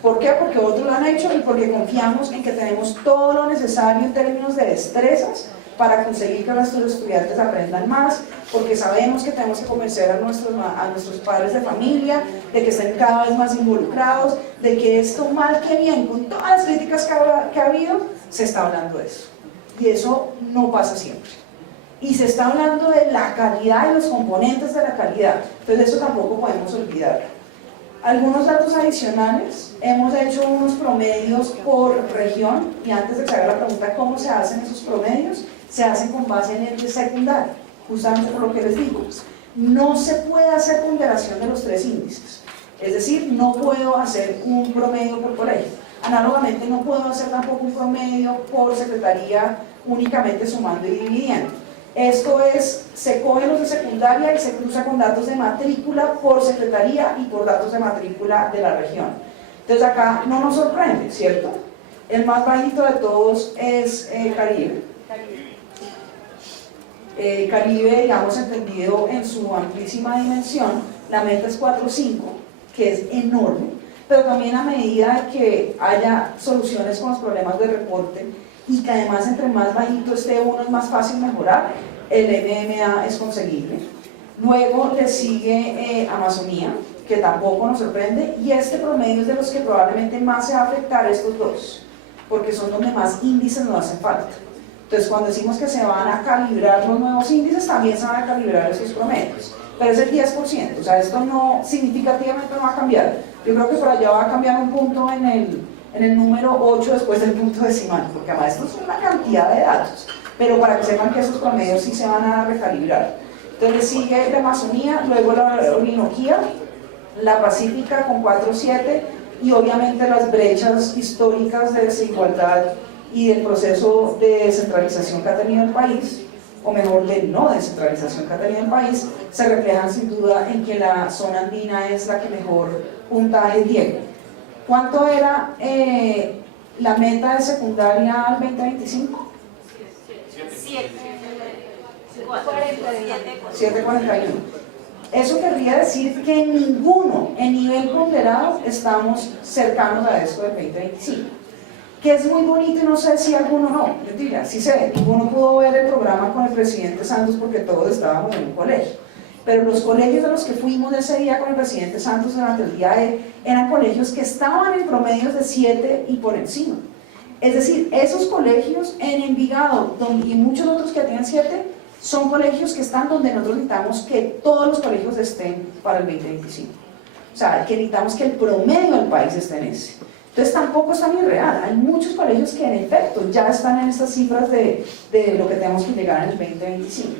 ¿Por qué? Porque otros lo han hecho y porque confiamos en que tenemos todo lo necesario en términos de destrezas para conseguir que nuestros estudiantes aprendan más, porque sabemos que tenemos que convencer a nuestros padres de familia de que estén cada vez más involucrados, de que esto mal que bien, con todas las críticas que ha habido, se está hablando de eso. Y eso no pasa siempre. Y se está hablando de la calidad y los componentes de la calidad. Entonces eso tampoco podemos olvidarlo. Algunos datos adicionales, hemos hecho unos promedios por región y antes de que haga la pregunta cómo se hacen esos promedios, se hacen con base en el de secundaria, justamente por lo que les digo. No se puede hacer ponderación de los tres índices, es decir, no puedo hacer un promedio por colegio. Análogamente no puedo hacer tampoco un promedio por secretaría únicamente sumando y dividiendo. Esto es, se cogen los de secundaria y se cruza con datos de matrícula por secretaría y por datos de matrícula de la región. Entonces acá no nos sorprende, ¿cierto? El más bajito de todos es Caribe. Caribe, digamos, entendido en su amplísima dimensión, la meta es 4.5, que es enorme, pero también a medida de que haya soluciones con los problemas de reporte y que además entre más bajito esté uno es más fácil mejorar, el MMA es conseguible. Luego le sigue Amazonía, que tampoco nos sorprende, y este promedio es de los que probablemente más se va a afectar estos dos, porque son donde más índices nos hacen falta. Entonces cuando decimos que se van a calibrar los nuevos índices, también se van a calibrar esos promedios, pero es el 10%, o sea, esto no significativamente no va a cambiar. Yo creo que por allá va a cambiar un punto en el número 8 después del punto decimal, porque además esto es una cantidad de datos, pero para que sepan que esos promedios sí se van a recalibrar. Entonces sigue la Amazonía, luego la Orinoquía, la Pacífica con 4.7 y obviamente las brechas históricas de desigualdad y del proceso de descentralización que ha tenido el país, o mejor de no descentralización que ha tenido el país, se reflejan sin duda en que la zona andina es la que mejor puntaje tiene. ¿Cuánto era la meta de secundaria al 2025? 7.41. Eso querría decir que ninguno en nivel ponderado estamos cercanos a esto del 2025, que es muy bonito y no sé si alguno no, yo diría, sí sé, ninguno pudo ver el programa con el presidente Santos porque todos estábamos en un colegio, pero los colegios de los que fuimos ese día con el presidente Santos durante el día eran colegios que estaban en promedios de 7 y por encima. Es decir, esos colegios en Envigado y muchos otros que tienen 7 son colegios que están donde nosotros necesitamos que todos los colegios estén para el 2025. O sea, que necesitamos que el promedio del país esté en ese. Entonces tampoco es tan irreal. Hay muchos colegios que en efecto ya están en estas cifras de lo que tenemos que llegar en el 2025.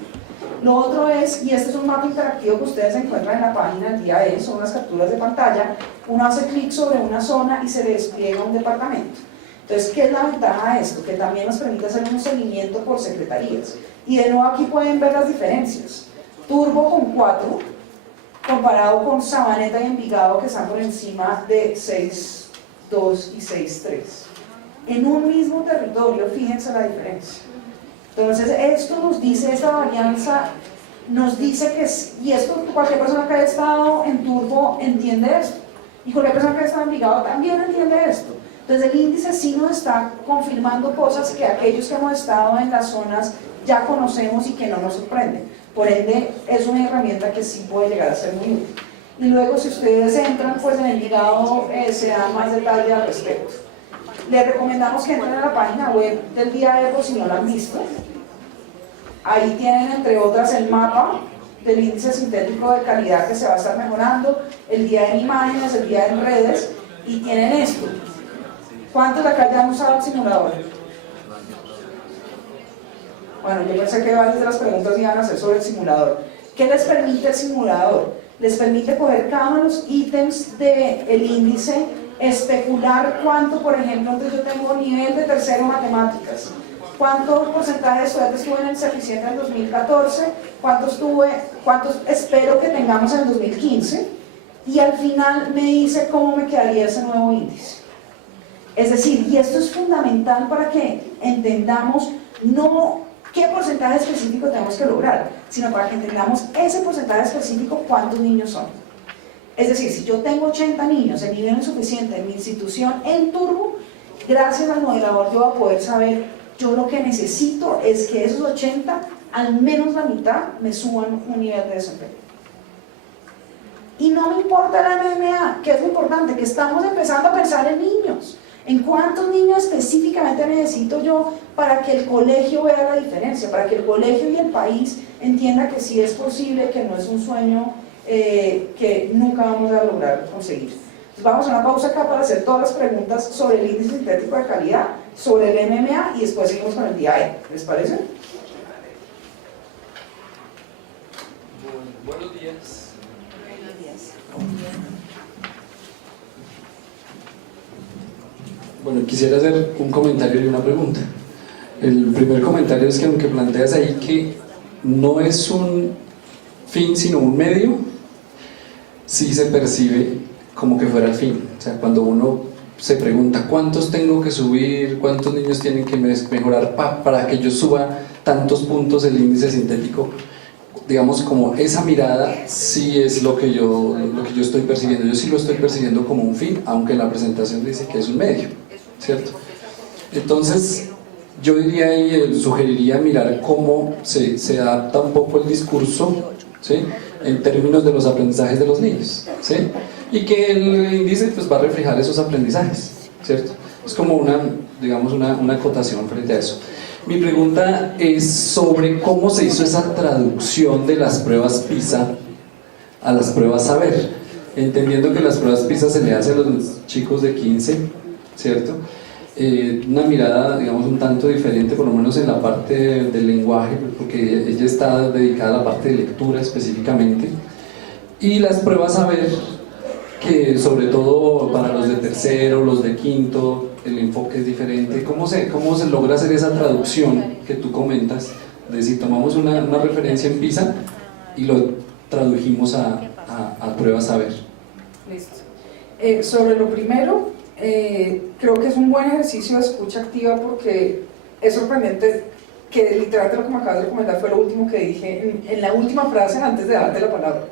Lo otro es, y este es un mapa interactivo que ustedes encuentran en la página del día de hoy, son unas capturas de pantalla. Uno hace clic sobre una zona y se le despliega un departamento. Entonces, ¿qué es la ventaja de esto? Que también nos permite hacer un seguimiento por secretarías. Y de nuevo aquí pueden ver las diferencias. Turbo con 4, comparado con Sabaneta y Envigado, que están por encima de 6.2 y 6.3. En un mismo territorio, fíjense la diferencia. Entonces, esto nos dice, esta varianza nos dice que, y esto cualquier persona que haya estado en Turbo entiende esto, y cualquier persona que haya estado en Envigado también entiende esto. Entonces el índice sí nos está confirmando cosas que aquellos que hemos estado en las zonas ya conocemos y que no nos sorprenden. Por ende, es una herramienta que sí puede llegar a ser muy útil. Y luego, si ustedes entran, pues en Envigado se da más detalle al respecto. Les recomendamos que entren a la página web del día de por si no la han visto. Ahí tienen, entre otras, el mapa del índice sintético de calidad que se va a estar mejorando, el día en imágenes, el día en redes, y tienen esto. ¿Cuántos de acá ya han usado el simulador? Bueno, yo pensé que varias de las preguntas iban a ser sobre el simulador. ¿Qué les permite el simulador? Les permite coger cada uno de los ítems del índice especular cuánto, por ejemplo, entonces yo tengo nivel de tercero en matemáticas, cuánto porcentaje de estudiantes tuve en el Cerficiente en el 2014, cuántos espero que tengamos en el 2015, y al final me dice cómo me quedaría ese nuevo índice. Es decir, y esto es fundamental para que entendamos no qué porcentaje específico tenemos que lograr, sino para que entendamos ese porcentaje específico, cuántos niños son. Es decir, si yo tengo 80 niños en nivel insuficiente en mi institución en turbo, gracias al modelador yo voy a poder saber, yo lo que necesito es que esos 80, al menos la mitad, me suban un nivel de desempeño. Y no me importa la MMA, que es lo importante, que estamos empezando a pensar en niños. ¿En cuántos niños específicamente necesito yo para que el colegio vea la diferencia? Para que el colegio y el país entienda que sí es posible, que no es un sueño que nunca vamos a lograr conseguir. Entonces vamos a una pausa acá para hacer todas las preguntas sobre el índice sintético de calidad, sobre el MMA y después seguimos con el DIE. ¿Les parece? Buenos días. Bueno, quisiera hacer un comentario y una pregunta. El primer comentario es que aunque planteas ahí que no es un fin sino un medio, sí se percibe como que fuera el fin. O sea, cuando uno se pregunta cuántos tengo que subir, cuántos niños tienen que mejorar para que yo suba tantos puntos el índice sintético, digamos, como esa mirada sí es lo que yo estoy percibiendo. Yo sí lo estoy percibiendo como un fin, aunque en la presentación dice que es un medio, ¿cierto? Entonces yo diría y sugeriría mirar cómo se adapta un poco el discurso, ¿sí?, en términos de los aprendizajes de los niños, ¿sí?, y que el índice pues va a reflejar esos aprendizajes, ¿cierto? Es como una acotación frente a eso. Mi pregunta es sobre cómo se hizo esa traducción de las pruebas PISA a las pruebas saber, entendiendo que las pruebas PISA se le hace a los chicos de 15, ¿cierto? Una mirada, digamos, un tanto diferente, por lo menos en la parte del lenguaje, porque ella está dedicada a la parte de lectura específicamente, y las pruebas saber, que sobre todo para los de tercero, los de quinto, el enfoque es diferente. ¿Cómo se logra hacer esa traducción que tú comentas, de si tomamos una referencia en PISA y lo tradujimos a pruebas saber? Listo. Sobre lo primero, creo que es un buen ejercicio de escucha activa, porque es sorprendente que literalmente lo que me acabas de comentar fue lo último que dije en la última frase antes de darte la palabra.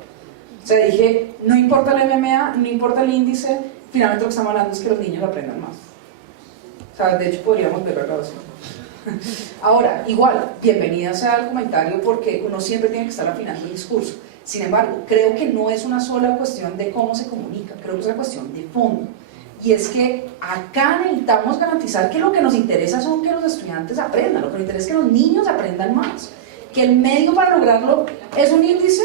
O sea, dije, no importa el MMA, no importa el índice, finalmente lo que estamos hablando es que los niños aprendan más. O sea, de hecho podríamos ver la grabación. Ahora, igual, bienvenida sea el comentario, porque uno siempre tiene que estar afinando el discurso. Sin embargo, creo que no es una sola cuestión de cómo se comunica, creo que es una cuestión de fondo. Y es que acá necesitamos garantizar que lo que nos interesa son que los estudiantes aprendan, lo que nos interesa es que los niños aprendan más. Que el medio para lograrlo es un índice,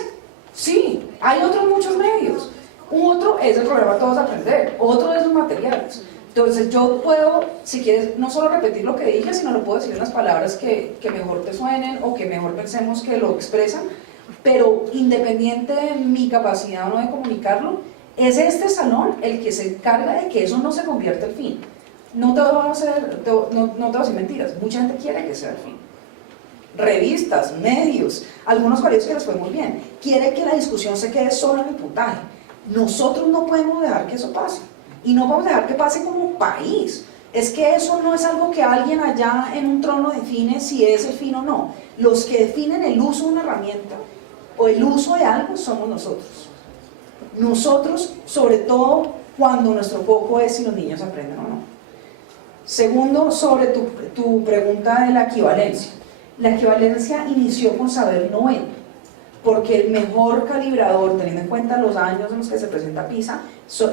sí, hay otros muchos medios. Otro es el programa Todos a Aprender, otro de esos materiales. Entonces yo puedo, si quieres, no solo repetir lo que dije, sino lo puedo decir en las palabras que mejor te suenen o que mejor pensemos que lo expresan, pero independiente de mi capacidad o no de comunicarlo, es este salón el que se encarga de que eso no se convierta en fin. No te voy a decir mentiras, mucha gente quiere que sea el fin. Revistas, medios, algunos colegios que les fue muy bien, quiere que la discusión se quede solo en el puntaje. Nosotros no podemos dejar que eso pase, y no podemos dejar que pase como país. Es que eso no es algo que alguien allá en un trono define si es el fin o no. Los que definen el uso de una herramienta o el uso de algo somos nosotros. Nosotros, sobre todo cuando nuestro foco es si los niños aprenden o no. Segundo, sobre tu pregunta de la equivalencia. La equivalencia inició con saber noveno, porque el mejor calibrador, teniendo en cuenta los años en los que se presenta PISA,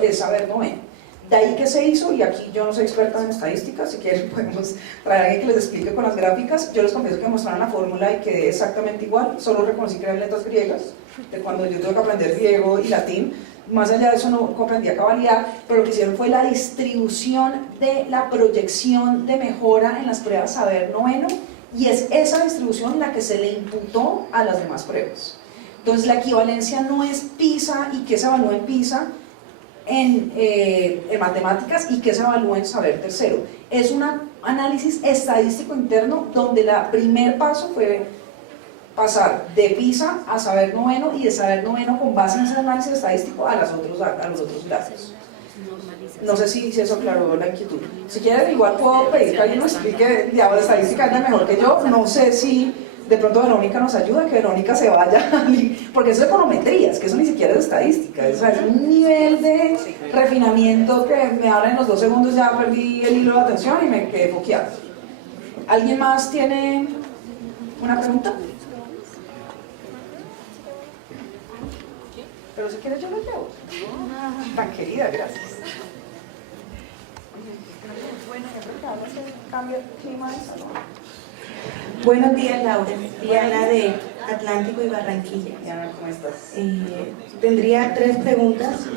es saber noveno. De ahí que se hizo, y aquí yo no soy experta en estadísticas, si quieren podemos traer a alguien que les explique con las gráficas. Yo les confieso que mostraron la fórmula y quedé exactamente igual, solo reconocí que eran letras griegas, de cuando yo tuve que aprender griego y latín. Más allá de eso no comprendía cabalidad, pero lo que hicieron fue la distribución de la proyección de mejora en las pruebas saber noveno, y es esa distribución la que se le imputó a las demás pruebas. Entonces la equivalencia no es PISA y que se evalúa en PISA, en matemáticas y qué se evalúa en saber tercero. Es un análisis estadístico interno donde el primer paso fue pasar de PISA a saber noveno y de saber noveno con base en ese análisis estadístico a los otros datos. No sé si eso aclaró la inquietud. Si quieren, igual puedo pedir que alguien nos explique, digamos, la estadística es mejor que yo. No sé si de pronto Verónica nos ayuda, que Verónica se vaya, porque eso es econometría, es que eso ni siquiera es estadística, es un nivel de refinamiento que me habla en los 2 segundos, ya perdí el hilo de atención y me quedé foqueado. ¿Alguien más tiene una pregunta? Pero si quieres yo lo llevo. Tan querida, gracias. Bueno, cambia el clima de salón. Buenos días, Laura. Diana de Atlántico y Barranquilla. Diana, ¿cómo estás? Tendría 3 preguntas,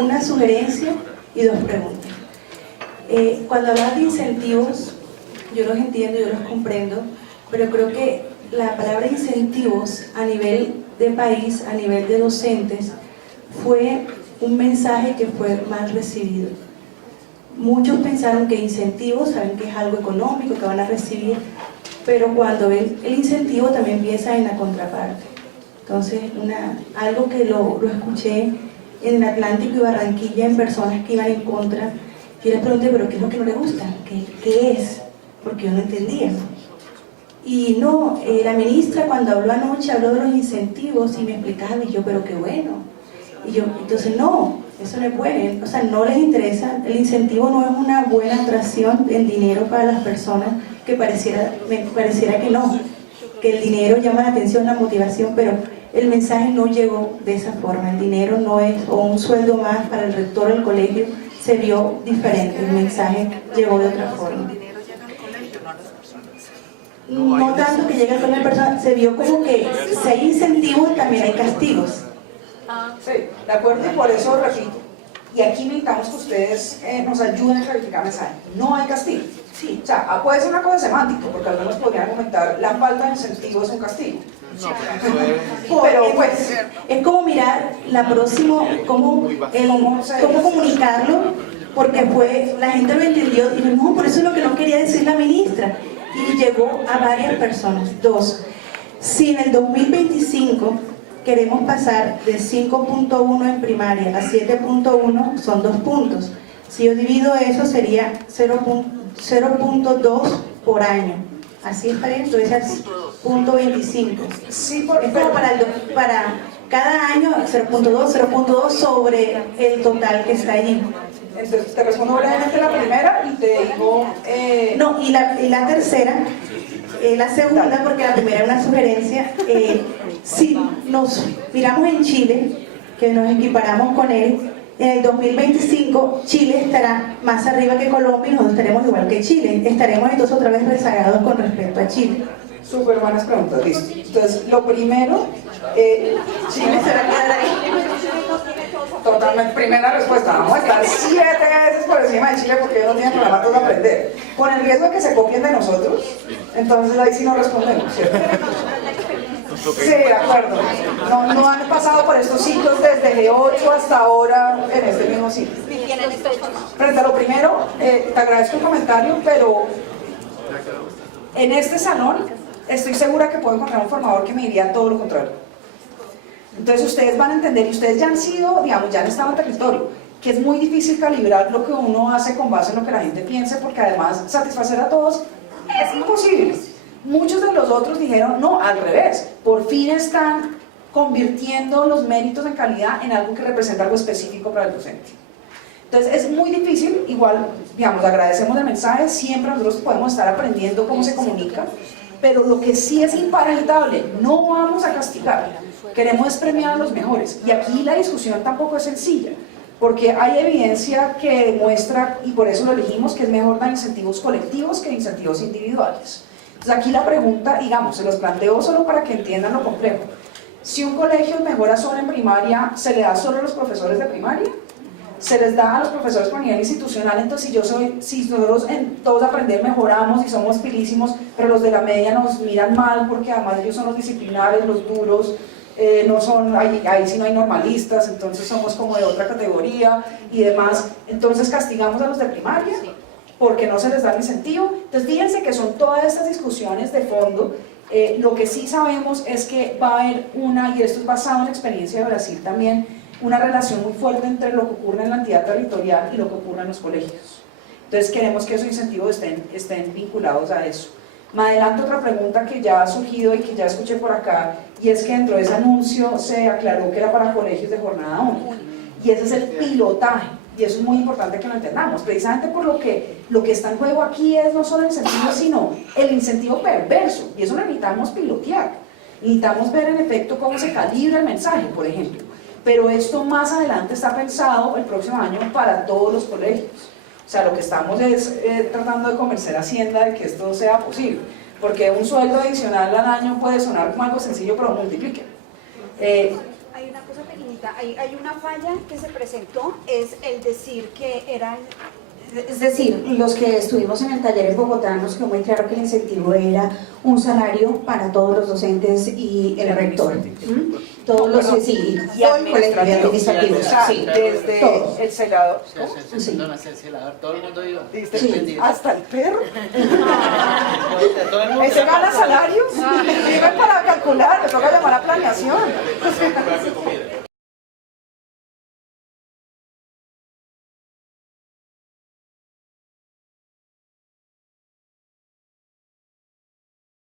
una sugerencia y 2 preguntas. Cuando hablas de incentivos, yo los entiendo, yo los comprendo, pero creo que la palabra incentivos a nivel de país, a nivel de docentes, fue un mensaje que fue mal recibido. Muchos pensaron que incentivos, saben que es algo económico que van a recibir, pero cuando ven el incentivo también piensa en la contraparte. Entonces, algo que lo escuché en el Atlántico y Barranquilla en personas que iban en contra, yo les pregunté, ¿pero qué es lo que no les gusta? ¿Qué es? Porque yo no entendía. Y no, la ministra cuando habló anoche habló de los incentivos y me explicaba, y yo, pero qué bueno. Y yo, entonces no, eso no es bueno, o sea, no les interesa, el incentivo no es una buena atracción en dinero para las personas, que me pareciera que no, que el dinero llama la atención, la motivación, pero el mensaje no llegó de esa forma, el dinero no es, o un sueldo más para el rector del colegio, se vio diferente, el mensaje llegó de otra forma. No tanto que llegue con la persona, se vio como que si hay incentivos también hay castigos. Sí, de acuerdo, y por eso repito, y aquí necesitamos que ustedes nos ayuden a clarificar mensaje. No hay castigo. Sí, o sea, puede ser una cosa semántica, porque algunos podrían comentar, la falta de incentivo es un castigo. Pero pues, es como mirar la próxima, cómo comunicarlo, porque la gente lo entendió y dijo, no, por eso es lo que no quería decir la ministra. Y llegó a varias personas. 2, si en el 2025 queremos pasar de 5.1 en primaria a 7.1, son 2 puntos. Si yo divido eso sería 0.2 por año. Así es, entonces es 0.25. Sí, es como para cada año 0.2 sobre el total que está allí. Entonces te respondo brevemente la primera y te digo... No, y la tercera, la segunda, porque la primera es una sugerencia. Si nos miramos en Chile, que nos equiparamos con él, en el 2025 Chile estará más arriba que Colombia y nosotros estaremos igual que Chile. Estaremos entonces otra vez rezagados con respecto a Chile. Súper buenas preguntas, listo. Entonces, lo primero, Chile se va a quedar ahí. Totalmente, primera respuesta, vamos a estar 7 veces por encima de Chile porque ellos no tienen problema de aprender. Con el riesgo de que se copien de nosotros, entonces ahí sí no respondemos, ¿cierto? Sí, de acuerdo. No han pasado por estos ciclos desde G8 hasta ahora en este mismo ciclo. Frente a lo primero, te agradezco el comentario, pero en este salón estoy segura que puedo encontrar un formador que me diría todo lo contrario. Entonces ustedes van a entender, y ustedes ya han sido, digamos, ya han estado en territorio, que es muy difícil calibrar lo que uno hace con base en lo que la gente piense, porque además satisfacer a todos es imposible. Muchos de los otros dijeron, no, al revés, por fin están convirtiendo los méritos en calidad en algo que representa algo específico para el docente. Entonces es muy difícil, igual, digamos, agradecemos el mensaje, siempre nosotros podemos estar aprendiendo cómo se comunica, pero lo que sí es imparable, no vamos a castigar, queremos premiar a los mejores. Y aquí la discusión tampoco es sencilla, porque hay evidencia que demuestra, y por eso lo elegimos, que es mejor dar incentivos colectivos que incentivos individuales. Entonces aquí la pregunta, digamos, se los planteo solo para que entiendan lo complejo. Si un colegio mejora solo en primaria, ¿se le da solo a los profesores de primaria? ¿Se les da a los profesores por nivel institucional? Entonces si nosotros en todos aprender mejoramos y somos pilísimos, pero los de la media nos miran mal porque además ellos son los disciplinarios, los duros, no son, ahí sí no hay normalistas, entonces somos como de otra categoría y demás. Entonces castigamos a los de primaria porque no se les da el incentivo. Entonces fíjense que son todas estas discusiones de fondo. Lo que sí sabemos es que va a haber una, y esto es basado en la experiencia de Brasil también, una relación muy fuerte entre lo que ocurre en la entidad territorial y lo que ocurre en los colegios. Entonces queremos que esos incentivos estén vinculados a eso. Me adelanto otra pregunta que ya ha surgido y que ya escuché por acá, y es que dentro de ese anuncio se aclaró que era para colegios de jornada única, y ese es el pilotaje, y eso es muy importante que lo entendamos, precisamente por lo que está en juego aquí es no solo el incentivo, sino el incentivo perverso, y eso lo necesitamos pilotear, necesitamos ver en efecto cómo se calibra el mensaje, por ejemplo, pero esto más adelante está pensado el próximo año para todos los colegios. O sea, lo que estamos es tratando de convencer a Hacienda de que esto sea posible, porque un sueldo adicional al año puede sonar como algo sencillo, pero multiplique. Hay una cosa pequeñita, hay una falla que se presentó, es el decir que era... Es decir, los que estuvimos en el taller en Bogotá nos quedó muy claro que el incentivo era un salario para todos los docentes y el rector. Todos los sí, y todo el colegio administrativo, o sea, sí, desde todos. el celador, Sí. Todo el mundo iba. Sí. hasta el perro. Todo el mundo. ¿Ese gana salario? Vive para calcular, le toca llamar a planeación. Comida.